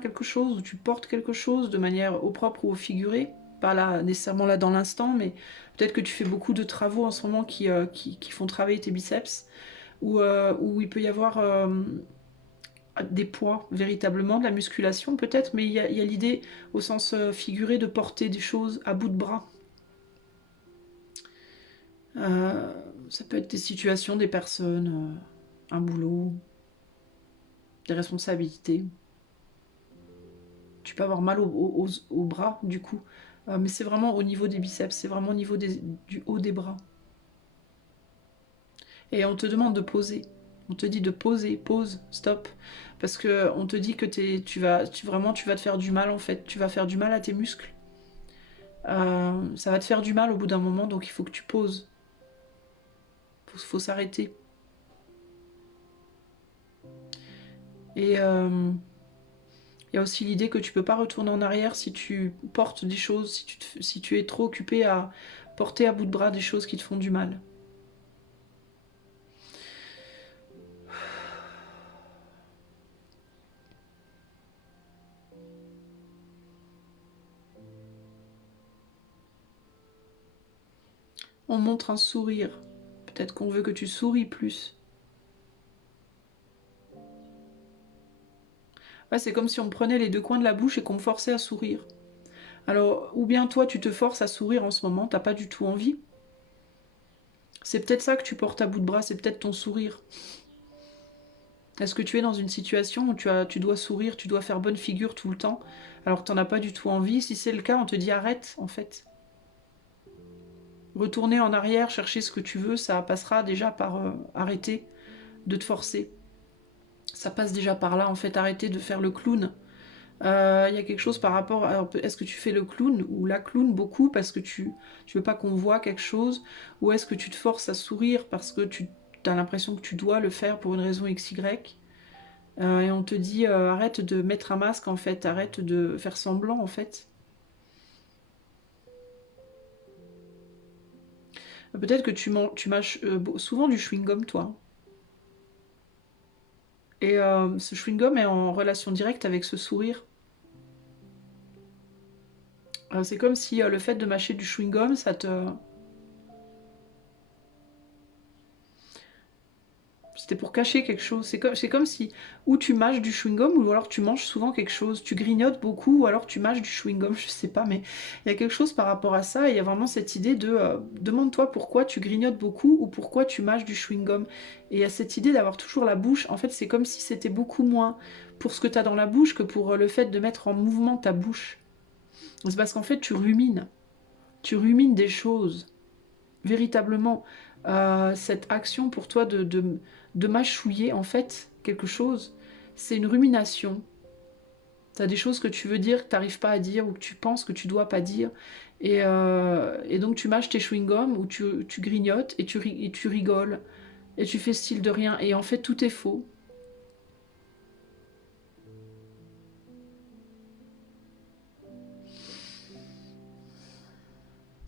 quelque chose, ou tu portes quelque chose de manière au propre ou au figuré. Pas là, nécessairement là dans l'instant, mais peut-être que tu fais beaucoup de travaux en ce moment qui font travailler tes biceps, ou il peut y avoir des poids, véritablement, de la musculation peut-être, mais il y a l'idée au sens figuré de porter des choses à bout de bras. Ça peut être des situations, des personnes, un boulot, des responsabilités. Tu peux avoir mal au bras du coup, mais c'est vraiment au niveau des biceps, c'est vraiment au niveau du haut des bras. Et on te demande de poser. On te dit de poser, pause, stop. Parce que on te dit que vraiment tu vas te faire du mal en fait. Tu vas faire du mal à tes muscles. Ça va te faire du mal au bout d'un moment, donc il faut que tu poses. Faut s'arrêter. Et il y a aussi l'idée que tu peux pas retourner en arrière si tu portes des choses, si tu es trop occupé à porter à bout de bras des choses qui te font du mal. On montre un sourire. Peut-être qu'on veut que tu souris plus. Ouais, c'est comme si on prenait les deux coins de la bouche et qu'on me forçait à sourire. Alors, ou bien toi, tu te forces à sourire en ce moment, t'as pas du tout envie. C'est peut-être ça que tu portes à bout de bras, c'est peut-être ton sourire. Est-ce que tu es dans une situation où tu dois sourire, tu dois faire bonne figure tout le temps, alors que t'en as pas du tout envie? Si c'est le cas, on te dit arrête, en fait. Retourner en arrière, chercher ce que tu veux, ça passera déjà par arrêter de te forcer. Ça passe déjà par là, en fait, arrêter de faire le clown. Il y a quelque chose par rapport à... Est-ce que tu fais le clown ou la clown beaucoup parce que tu veux pas qu'on voit quelque chose, ou est-ce que tu te forces à sourire parce que tu as l'impression que tu dois le faire pour une raison XY, et on te dit arrête de mettre un masque en fait, arrête de faire semblant en fait. Peut-être que tu mâches souvent du chewing-gum, toi. Et ce chewing-gum est en relation directe avec ce sourire. C'est comme si le fait de mâcher du chewing-gum, ça te... C'était pour cacher quelque chose. C'est comme si ou tu mâches du chewing-gum ou alors tu manges souvent quelque chose. Tu grignotes beaucoup ou alors tu mâches du chewing-gum. Je sais pas, mais il y a quelque chose par rapport à ça. Et il y a vraiment cette idée de demande-toi pourquoi tu grignotes beaucoup ou pourquoi tu mâches du chewing-gum. Et il y a cette idée d'avoir toujours la bouche. En fait, c'est comme si c'était beaucoup moins pour ce que tu as dans la bouche que pour le fait de mettre en mouvement ta bouche. C'est parce qu'en fait, tu rumines. Tu rumines des choses. Véritablement, cette action pour toi de mâchouiller en fait quelque chose, c'est une rumination. Tu as des choses que tu veux dire, que tu n'arrives pas à dire ou que tu penses que tu dois pas dire. Et donc tu mâches tes chewing-gums ou tu grignotes et tu rigoles. Et tu fais style de rien. Et en fait, tout est faux.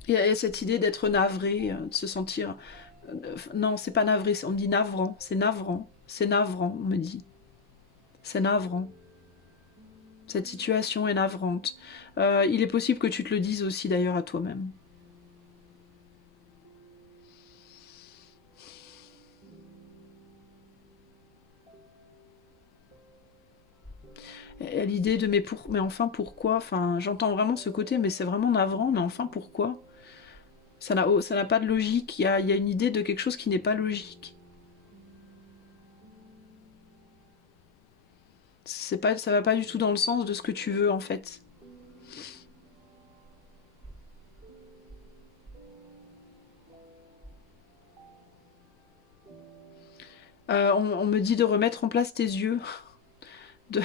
Et il y a cette idée d'être navré, de se sentir... non, c'est pas navré, on dit navrant. C'est navrant. C'est navrant, on me dit. C'est navrant. Cette situation est navrante. Il est possible que tu te le dises aussi d'ailleurs à toi-même. Et l'idée de mais enfin pourquoi, enfin j'entends vraiment ce côté mais c'est vraiment navrant mais enfin pourquoi, ça n'a pas de logique, il y a une idée de quelque chose qui n'est pas logique. C'est pas, ça va pas du tout dans le sens de ce que tu veux en fait. On me dit de remettre en place tes yeux. De...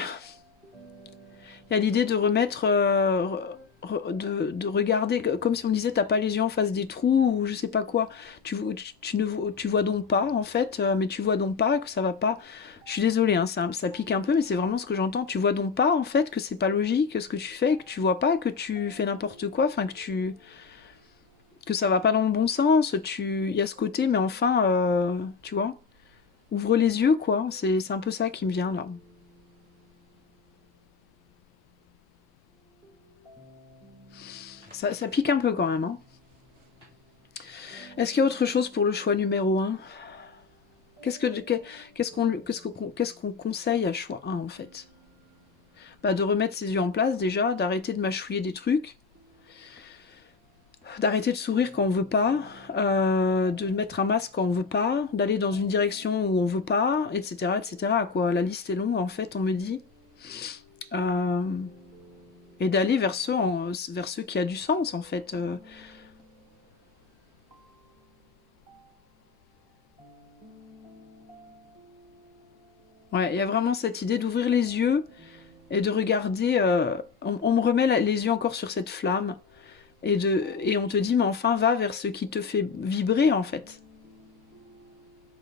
Il y a l'idée de remettre, de regarder, comme si on disait t'as pas les yeux en face des trous ou je sais pas quoi. Tu vois donc pas en fait, mais tu vois donc pas que ça va pas. Je suis désolée, hein, ça pique un peu, mais c'est vraiment ce que j'entends. Tu vois donc pas en fait que c'est pas logique ce que tu fais, que tu vois pas que tu fais n'importe quoi, enfin que ça va pas dans le bon sens. Il y a ce côté, mais enfin, tu vois, ouvre les yeux quoi. C'est un peu ça qui me vient là. Ça pique un peu quand même, hein. Est-ce qu'il y a autre chose pour le choix numéro un? Qu'est-ce qu'on conseille à choix un en fait? Bah, de remettre ses yeux en place déjà, d'arrêter de mâchouiller des trucs, d'arrêter de sourire quand on veut pas, de mettre un masque quand on veut pas, d'aller dans une direction où on veut pas, etc. etc. quoi. La liste est longue en fait, on me dit. Euh, et d'aller vers ceux qui a du sens en fait. Ouais, il y a vraiment cette idée d'ouvrir les yeux et de regarder. On me remet les yeux encore sur cette flamme. Et on te dit, mais enfin, va vers ce qui te fait vibrer, en fait.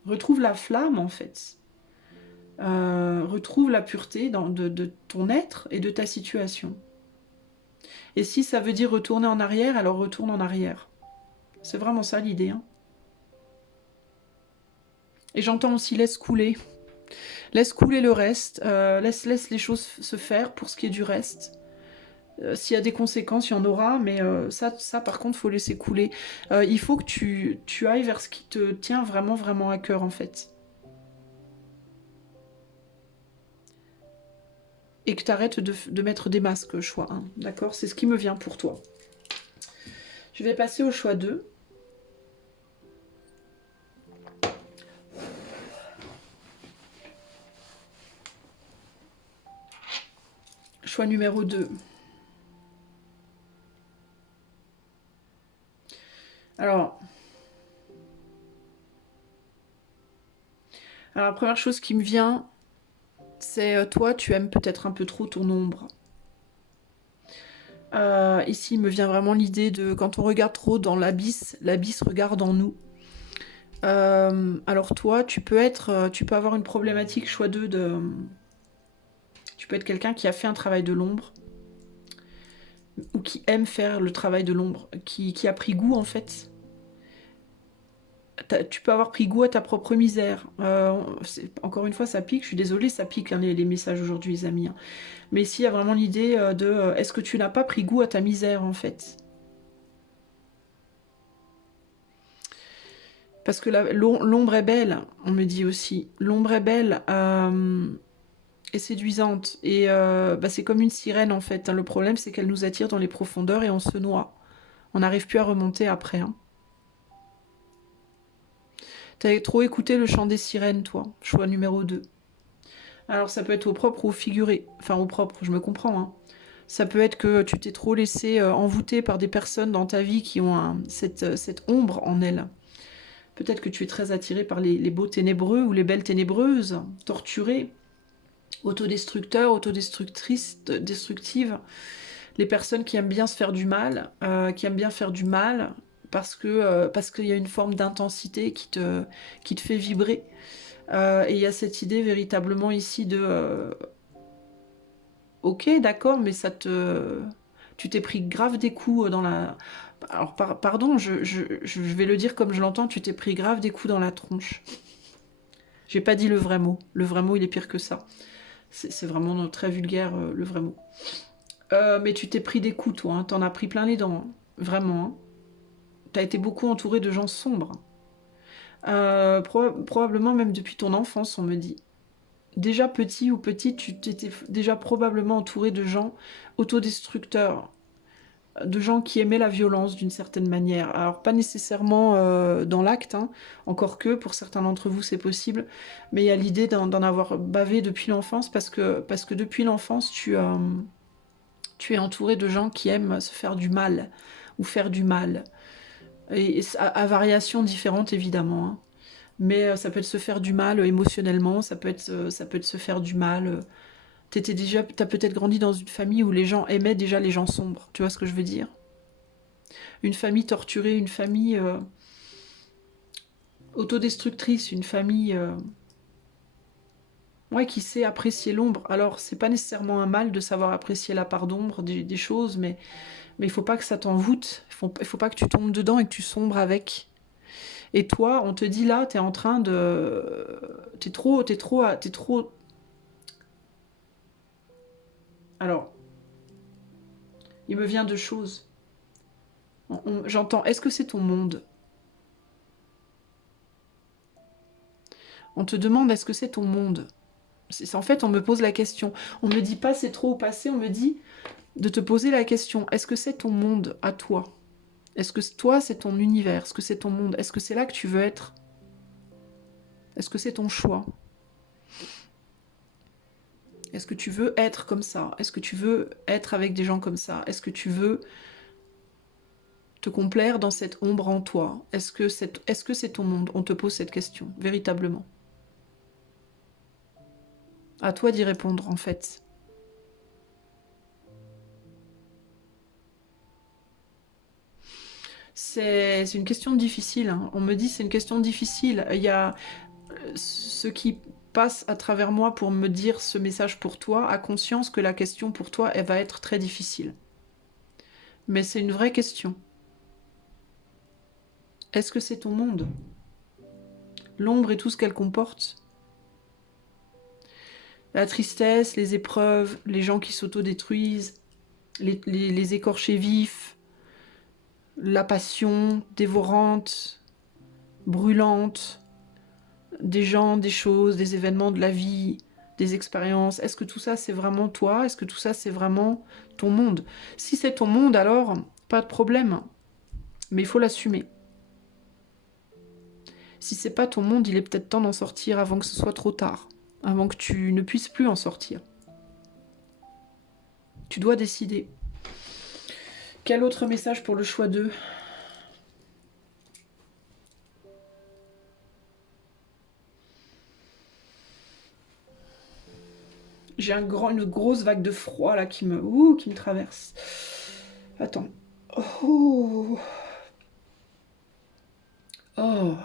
Retrouve la flamme, en fait. Retrouve la pureté de ton être et de ta situation. Et si ça veut dire retourner en arrière, alors retourne en arrière. C'est vraiment ça l'idée, hein. Et j'entends aussi laisse couler. Laisse couler le reste. Laisse les choses se faire pour ce qui est du reste. S'il y a des conséquences, il y en aura, mais ça par contre, faut laisser couler. Il faut que tu ailles vers ce qui te tient vraiment, vraiment à cœur, en fait. Et que tu arrêtes de mettre des masques, choix 1. D'accord? C'est ce qui me vient pour toi. Je vais passer au choix 2. Choix numéro 2. Alors, la première chose qui me vient, c'est toi, tu aimes peut-être un peu trop ton ombre. Ici, il me vient vraiment l'idée de quand on regarde trop dans l'abysse regarde en nous. Alors toi, tu peux avoir une problématique choix 2 de... Tu peux être quelqu'un qui a fait un travail de l'ombre, ou qui aime faire le travail de l'ombre, qui a pris goût en fait Tu peux avoir pris goût à ta propre misère. Encore une fois, ça pique. Je suis désolée, ça pique hein, les messages aujourd'hui, les amis. Hein. Mais ici, il y a vraiment l'idée de est-ce que tu n'as pas pris goût à ta misère, en fait? Parce que l'ombre est belle, on me dit aussi. L'ombre est belle et séduisante. Et bah, c'est comme une sirène, en fait. Hein. Le problème, c'est qu'elle nous attire dans les profondeurs et on se noie. On n'arrive plus à remonter après. Hein. T'avais trop écouté le chant des sirènes, toi. Choix numéro 2. Alors ça peut être au propre ou au figuré. Enfin au propre, je me comprends. Hein. Ça peut être que tu t'es trop laissé envoûter par des personnes dans ta vie qui ont cette ombre en elles. Peut-être que tu es très attiré par les beaux ténébreux ou les belles ténébreuses, torturées, autodestructeurs, autodestructrices, destructives. Les personnes qui aiment bien se faire du mal, qui aiment bien faire du mal parce qu'il y a une forme d'intensité qui te fait vibrer. Et il y a cette idée véritablement ici de ok, d'accord, mais tu t'es pris grave des coups dans la... Alors, pardon, je vais le dire comme je l'entends, tu t'es pris grave des coups dans la tronche. J'ai pas dit le vrai mot. Le vrai mot, il est pire que ça. C'est vraiment très vulgaire, le vrai mot. Mais tu t'es pris des coups, toi. Hein. T'en as pris plein les dents. Hein. Vraiment. Hein. T'as été beaucoup entouré de gens sombres. Probablement même depuis ton enfance, on me dit. Déjà petit ou petite, tu t'étais déjà probablement entouré de gens autodestructeurs, de gens qui aimaient la violence d'une certaine manière. Alors pas nécessairement dans l'acte, hein, encore que pour certains d'entre vous c'est possible, mais il y a l'idée d'en avoir bavé depuis l'enfance parce que depuis l'enfance tu es entouré de gens qui aiment se faire du mal ou faire du mal. Et à variations différentes évidemment. Hein. Mais ça peut être se faire du mal émotionnellement, ça peut être se faire du mal. T'as peut-être grandi dans une famille où les gens aimaient déjà les gens sombres. Tu vois ce que je veux dire? Une famille torturée, une famille autodestructrice, une famille ouais, qui sait apprécier l'ombre. Alors, c'est pas nécessairement un mal de savoir apprécier la part d'ombre des choses, mais il faut pas que ça t'envoûte. Il faut pas que tu tombes dedans et que tu sombres avec. Et toi, on te dit là, t'es en train de... T'es trop... Alors, il me vient deux choses. J'entends, est-ce que c'est ton monde? On te demande, est-ce que c'est ton monde? En fait, on me pose la question. On me dit pas c'est trop au passé, on me dit de te poser la question, est-ce que c'est ton monde à toi? Est-ce que toi, c'est ton univers? Est-ce que c'est ton monde? Est-ce que c'est là que tu veux être? Est-ce que c'est ton choix? Est-ce que tu veux être comme ça? Est-ce que tu veux être avec des gens comme ça? Est-ce que tu veux te complaire dans cette ombre en toi? Est-ce que c'est ton monde? On te pose cette question, véritablement. À toi d'y répondre, en fait. C'est une question difficile. Hein. On me dit c'est une question difficile. Il y a ce qui passe à travers moi pour me dire ce message pour toi a conscience que la question pour toi, elle va être très difficile. Mais c'est une vraie question. Est-ce que c'est ton monde? L'ombre et tout ce qu'elle comporte? La tristesse, les épreuves, les gens qui s'autodétruisent, les écorchés vifs, la passion dévorante, brûlante, des gens, des choses, des événements de la vie, des expériences. Est-ce que tout ça c'est vraiment toi? Est-ce que tout ça c'est vraiment ton monde? Si c'est ton monde alors, pas de problème. Mais il faut l'assumer. Si c'est pas ton monde, il est peut-être temps d'en sortir avant que ce soit trop tard. Avant que tu ne puisses plus en sortir. Tu dois décider. Quel autre message pour le choix 2? J'ai une grosse vague de froid là qui me traverse. Attends. Oh. Oh.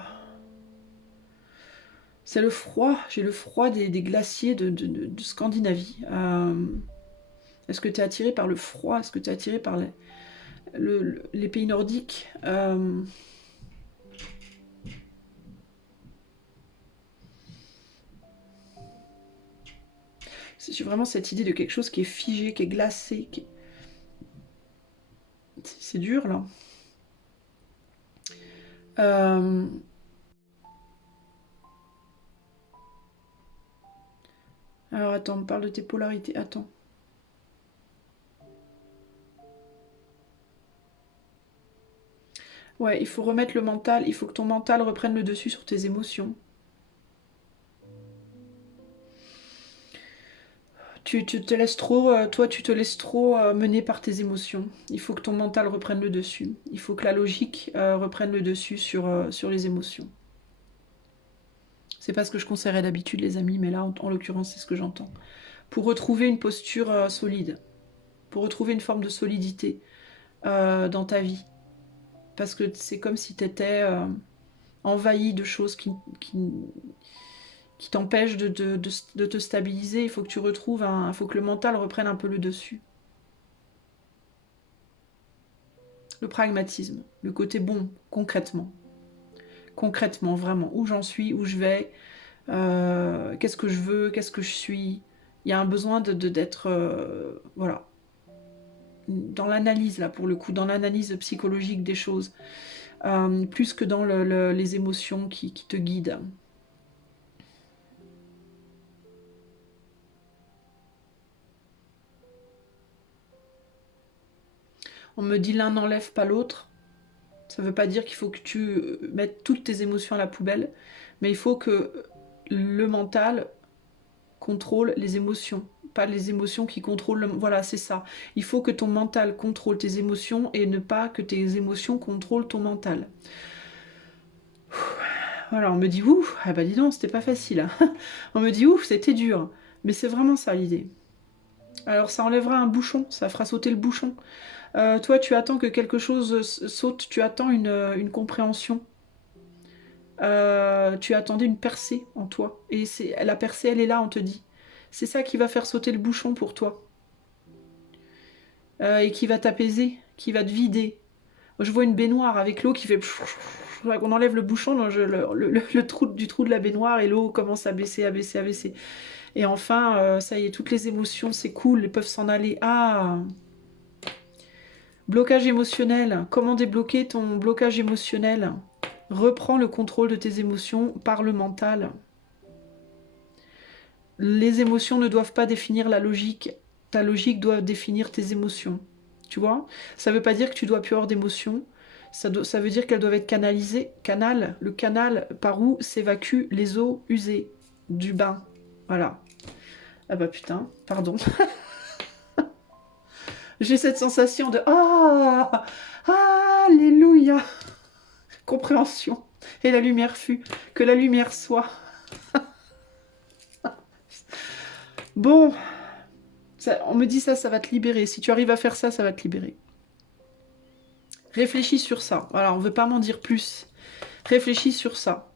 C'est le froid. J'ai le froid des glaciers de Scandinavie. Est-ce que tu es attiré par le froid? Est-ce que tu es attiré par les pays nordiques? J'ai vraiment cette idée de quelque chose qui est figé, qui est glacé. C'est dur, là. Alors, attends, on me parle de tes polarités. Attends. Ouais, il faut remettre le mental. Il faut que ton mental reprenne le dessus sur tes émotions. Tu te laisses trop, toi, tu te laisses trop mener par tes émotions. Il faut que ton mental reprenne le dessus. Il faut que la logique reprenne le dessus sur les émotions. C'est pas ce que je conseillerais d'habitude, les amis, mais là, en l'occurrence, c'est ce que j'entends. Pour retrouver une posture solide, pour retrouver une forme de solidité dans ta vie. Parce que c'est comme si tu étais envahi de choses qui t'empêchent de te stabiliser. Il faut que tu retrouves il faut que le mental reprenne un peu le dessus. Le pragmatisme, le côté bon, concrètement. Concrètement, vraiment, où j'en suis, où je vais, qu'est-ce que je veux, qu'est-ce que je suis. Il y a un besoin d'être, voilà, dans l'analyse, là, pour le coup, dans l'analyse psychologique des choses, plus que dans les émotions qui te guident. On me dit l'un n'enlève pas l'autre. Ça ne veut pas dire qu'il faut que tu mettes toutes tes émotions à la poubelle, mais il faut que le mental contrôle les émotions, pas les émotions qui contrôlent le... Voilà, c'est ça. Il faut que ton mental contrôle tes émotions et ne pas que tes émotions contrôlent ton mental. Voilà, on me dit ouf, ah bah dis donc, c'était pas facile. Hein. On me dit ouf, c'était dur. Mais c'est vraiment ça l'idée. Alors ça enlèvera un bouchon, ça fera sauter le bouchon. Toi, tu attends que quelque chose saute, tu attends une compréhension. Tu attendais une percée en toi. Et la percée, elle est là, on te dit. C'est ça qui va faire sauter le bouchon pour toi. Et qui va t'apaiser, qui va te vider. Je vois une baignoire avec l'eau qui fait... On enlève le bouchon, le trou, du trou de la baignoire et l'eau commence à baisser, à baisser, à baisser. Et enfin, ça y est, toutes les émotions, c'est cool, elles peuvent s'en aller. Ah, blocage émotionnel. Comment débloquer ton blocage émotionnel? Reprends le contrôle de tes émotions par le mental. Les émotions ne doivent pas définir la logique. Ta logique doit définir tes émotions. Tu vois? Ça ne veut pas dire que tu dois plus avoir d'émotions. Ça veut dire qu'elles doivent être canalisées. Le canal par où s'évacuent les eaux usées du bain. Voilà. Ah bah putain, pardon. J'ai cette sensation de ah, alléluia, compréhension. Et la lumière fut, que la lumière soit. Bon, on me dit ça, ça va te libérer. Si tu arrives à faire ça, ça va te libérer. Réfléchis sur ça. Voilà, on ne veut pas m'en dire plus. Réfléchis sur ça.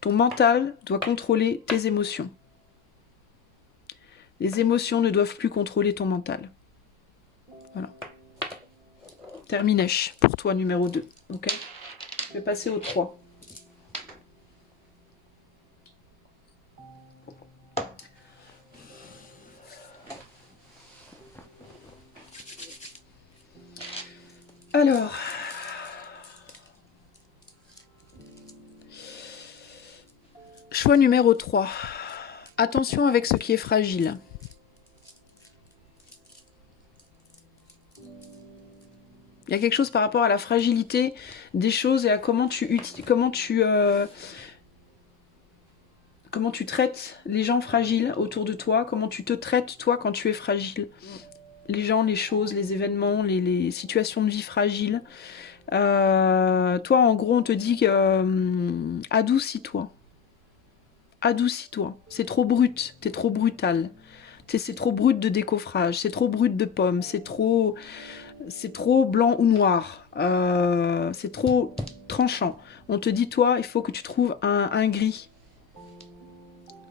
Ton mental doit contrôler tes émotions. Les émotions ne doivent plus contrôler ton mental. Voilà. Terminèche pour toi, numéro 2. Ok? Je vais passer au 3. Alors... Choix numéro 3. Attention avec ce qui est fragile. Il y a quelque chose par rapport à la fragilité des choses et à comment tu traites les gens fragiles autour de toi, comment tu te traites toi quand tu es fragile. Les gens, les choses, les événements, les situations de vie fragiles. Toi, en gros, on te dit adoucis-toi. Adoucis-toi. C'est trop brut, t'es trop brutal. C'est trop brut de décoffrage, c'est trop brut de pommes, c'est trop blanc ou noir, c'est trop tranchant. On te dit, toi, il faut que tu trouves un gris,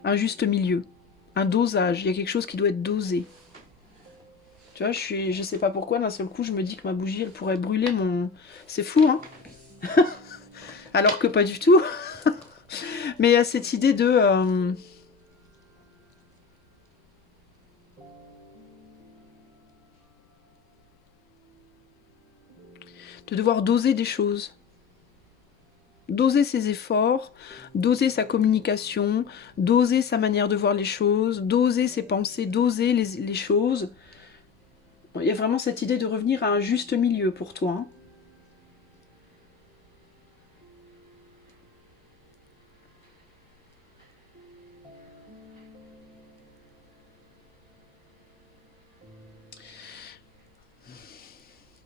un juste milieu, un dosage. Il y a quelque chose qui doit être dosé. Tu vois, je sais pas pourquoi, d'un seul coup, je me dis que ma bougie, elle pourrait brûler mon... C'est fou, hein? Alors que pas du tout. Mais il y a cette idée de... de devoir doser des choses. Doser ses efforts, doser sa communication, doser sa manière de voir les choses, doser ses pensées, doser les choses. Il y a vraiment cette idée de revenir à un juste milieu pour toi. Hein.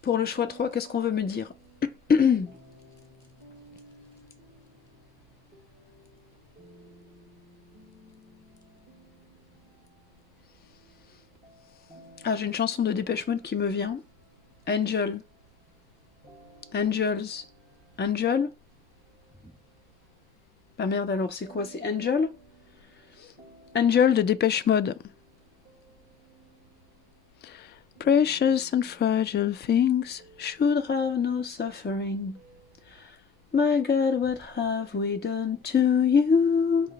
Pour le choix 3, qu'est-ce qu'on veut me dire? Ah, j'ai une chanson de Dépêche Mode qui me vient. Angel. Angels. Angel? Ah merde, alors c'est quoi? C'est Angel? Angel de Dépêche Mode. Precious and fragile things should have no suffering. My God, what have we done to you?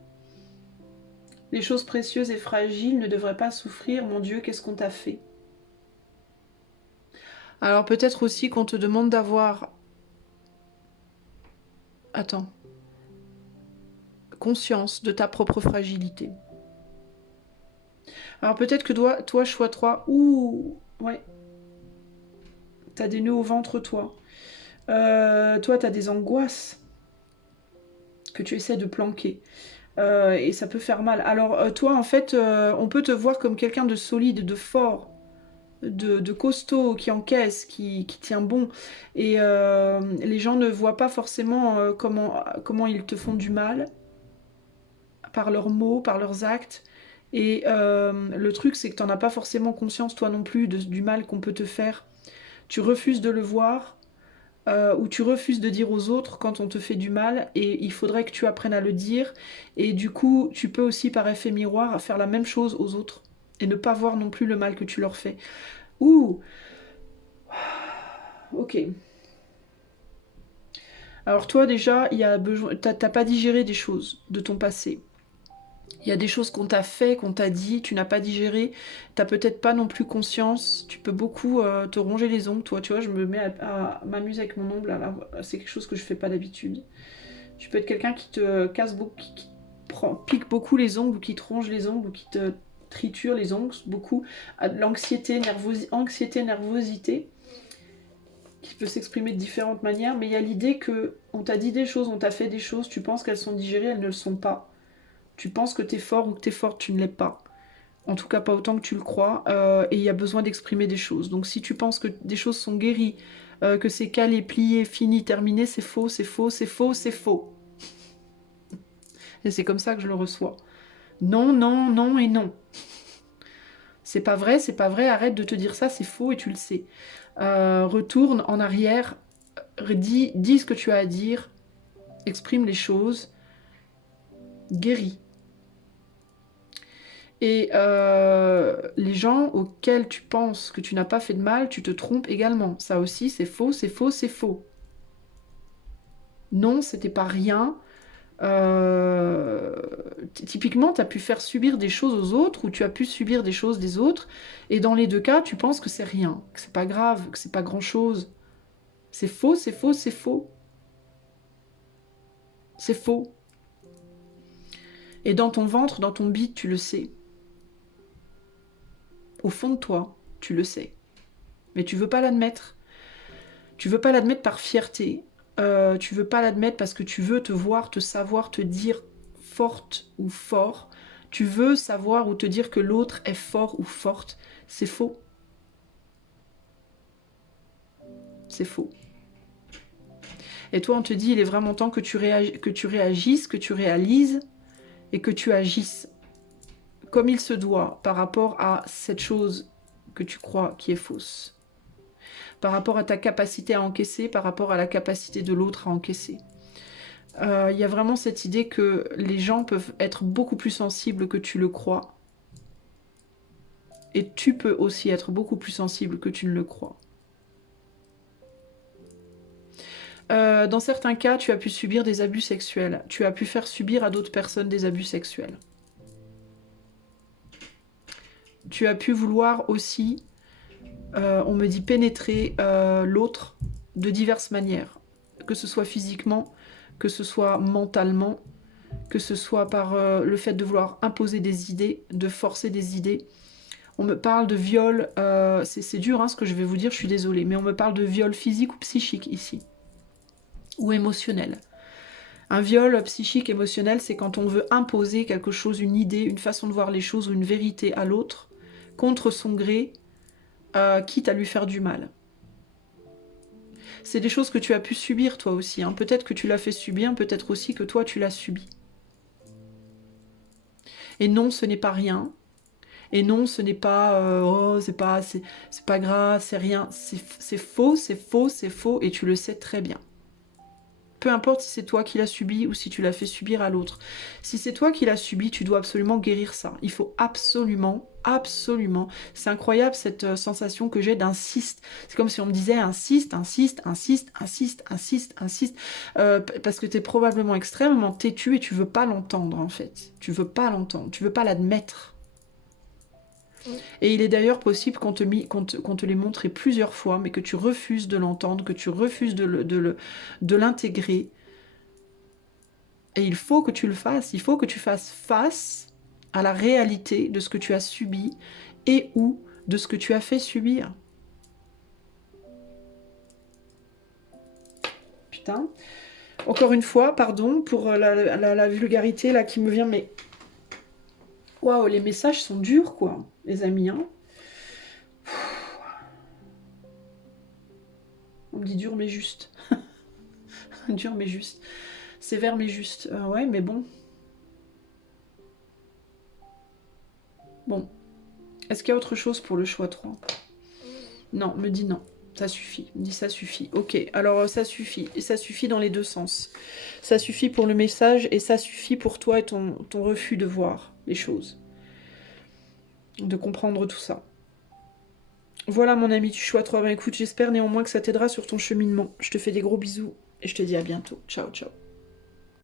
Les choses précieuses et fragiles ne devraient pas souffrir. Mon Dieu, qu'est-ce qu'on t'a fait? Alors peut-être aussi qu'on te demande d'avoir... Attends. Conscience de ta propre fragilité. Alors peut-être que toi, choix 3, ouh, ouais. T'as des nœuds au ventre, toi. Toi, t'as des angoisses que tu essaies de planquer. Et ça peut faire mal. Alors toi, en fait, on peut te voir comme quelqu'un de solide, de fort, de costaud, qui encaisse, qui tient bon. Et les gens ne voient pas forcément comment ils te font du mal, par leurs mots, par leurs actes. Et le truc, c'est que t'en as pas forcément conscience, toi non plus, du mal qu'on peut te faire. Tu refuses de le voir, ou tu refuses de dire aux autres quand on te fait du mal, et il faudrait que tu apprennes à le dire. Et du coup, tu peux aussi, par effet miroir, faire la même chose aux autres, et ne pas voir non plus le mal que tu leur fais. Ouh, ok. Alors toi déjà, il y a besoin, t'as pas digéré des choses de ton passé. Il y a des choses qu'on t'a fait, qu'on t'a dit, tu n'as pas digéré, t'as peut-être pas non plus conscience, tu peux beaucoup te ronger les ongles, toi, tu vois, je me mets à m'amuser avec mon ongle, c'est quelque chose que je fais pas d'habitude. Tu peux être quelqu'un qui te casse beaucoup, qui pique beaucoup les ongles, ou qui te ronge les ongles, ou qui te triture les ongles, beaucoup. L'anxiété, anxiété, nervosité, qui peut s'exprimer de différentes manières, mais il y a l'idée que on t'a dit des choses, on t'a fait des choses, tu penses qu'elles sont digérées, elles ne le sont pas. Tu penses que t'es fort ou que t'es forte, tu ne l'es pas. En tout cas, pas autant que tu le crois. Et il y a besoin d'exprimer des choses. Donc si tu penses que des choses sont guéries, que c'est calé, plié, fini, terminé, c'est faux, c'est faux, c'est faux, c'est faux. Et c'est comme ça que je le reçois. Non, non, non et non. C'est pas vrai, arrête de te dire ça, c'est faux et tu le sais. Retourne en arrière, dis ce que tu as à dire, exprime les choses, guéris. Et les gens auxquels tu penses que tu n'as pas fait de mal, tu te trompes également. Ça aussi, c'est faux, c'est faux, c'est faux. Non, c'était pas rien. Typiquement, tu as pu faire subir des choses aux autres, ou tu as pu subir des choses des autres, et dans les deux cas, tu penses que c'est rien, que c'est pas grave, que c'est pas grand-chose. C'est faux, c'est faux, c'est faux. C'est faux. Et dans ton ventre, dans ton bide, tu le sais. Au fond de toi, tu le sais. Mais tu veux pas l'admettre. Tu veux pas l'admettre par fierté. Tu veux pas l'admettre parce que tu veux te voir, te savoir, te dire forte ou fort. Tu veux savoir ou te dire que l'autre est fort ou forte. C'est faux. C'est faux. Et toi, on te dit, il est vraiment temps que tu réagisses, que tu réalises et que tu agisses comme il se doit par rapport à cette chose que tu crois qui est fausse. Par rapport à ta capacité à encaisser, par rapport à la capacité de l'autre à encaisser. Il y a vraiment cette idée que les gens peuvent être beaucoup plus sensibles que tu le crois. Et tu peux aussi être beaucoup plus sensible que tu ne le crois. Dans certains cas, tu as pu subir des abus sexuels. Tu as pu faire subir à d'autres personnes des abus sexuels. Tu as pu vouloir aussi, on me dit, pénétrer l'autre de diverses manières. Que ce soit physiquement, que ce soit mentalement, que ce soit par le fait de vouloir imposer des idées, de forcer des idées. On me parle de viol, c'est dur hein, ce que je vais vous dire, je suis désolée, mais on me parle de viol physique ou psychique ici, ou émotionnel. Un viol psychique, émotionnel, c'est quand on veut imposer quelque chose, une idée, une façon de voir les choses ou une vérité à l'autre, contre son gré, quitte à lui faire du mal. C'est des choses que tu as pu subir toi aussi. Hein. Peut-être que tu l'as fait subir, peut-être aussi que toi tu l'as subi. Et non, ce n'est pas rien. Et non, ce n'est pas oh, c'est pas grave, c'est rien. C'est faux, c'est faux, c'est faux, et tu le sais très bien. Peu importe si c'est toi qui l'as subi ou si tu l'as fait subir à l'autre. Si c'est toi qui l'as subi, tu dois absolument guérir ça. Il faut absolument, absolument. C'est incroyable cette sensation que j'ai d'un cyste. C'est comme si on me disait un cyste, un cyste, un cyste, un cyste, un cyste, un cyste. Parce que tu es probablement extrêmement têtu et tu veux pas l'entendre en fait. Tu veux pas l'entendre, tu veux pas l'admettre. Et il est d'ailleurs possible qu'on te l'ait montré plusieurs fois, mais que tu refuses de l'entendre, que tu refuses de l'intégrer. Et il faut que tu le fasses, il faut que tu fasses face à la réalité de ce que tu as subi et ou de ce que tu as fait subir. Putain. Encore une fois, pardon pour la vulgarité là qui me vient, mais... Waouh, les messages sont durs, quoi, les amis, hein. On me dit dur mais juste. Dur mais juste. Sévère mais juste. Ouais, mais bon. Bon. Est-ce qu'il y a autre chose pour le choix 3? Non, me dit non. Ça suffit. Me dit ça suffit. Ok, alors ça suffit. Et ça suffit dans les deux sens. Ça suffit pour le message et ça suffit pour toi et ton refus de voir les choses. De comprendre tout ça. Voilà mon ami du choix 3. Ben écoute, j'espère néanmoins que ça t'aidera sur ton cheminement. Je te fais des gros bisous et je te dis à bientôt. Ciao, ciao.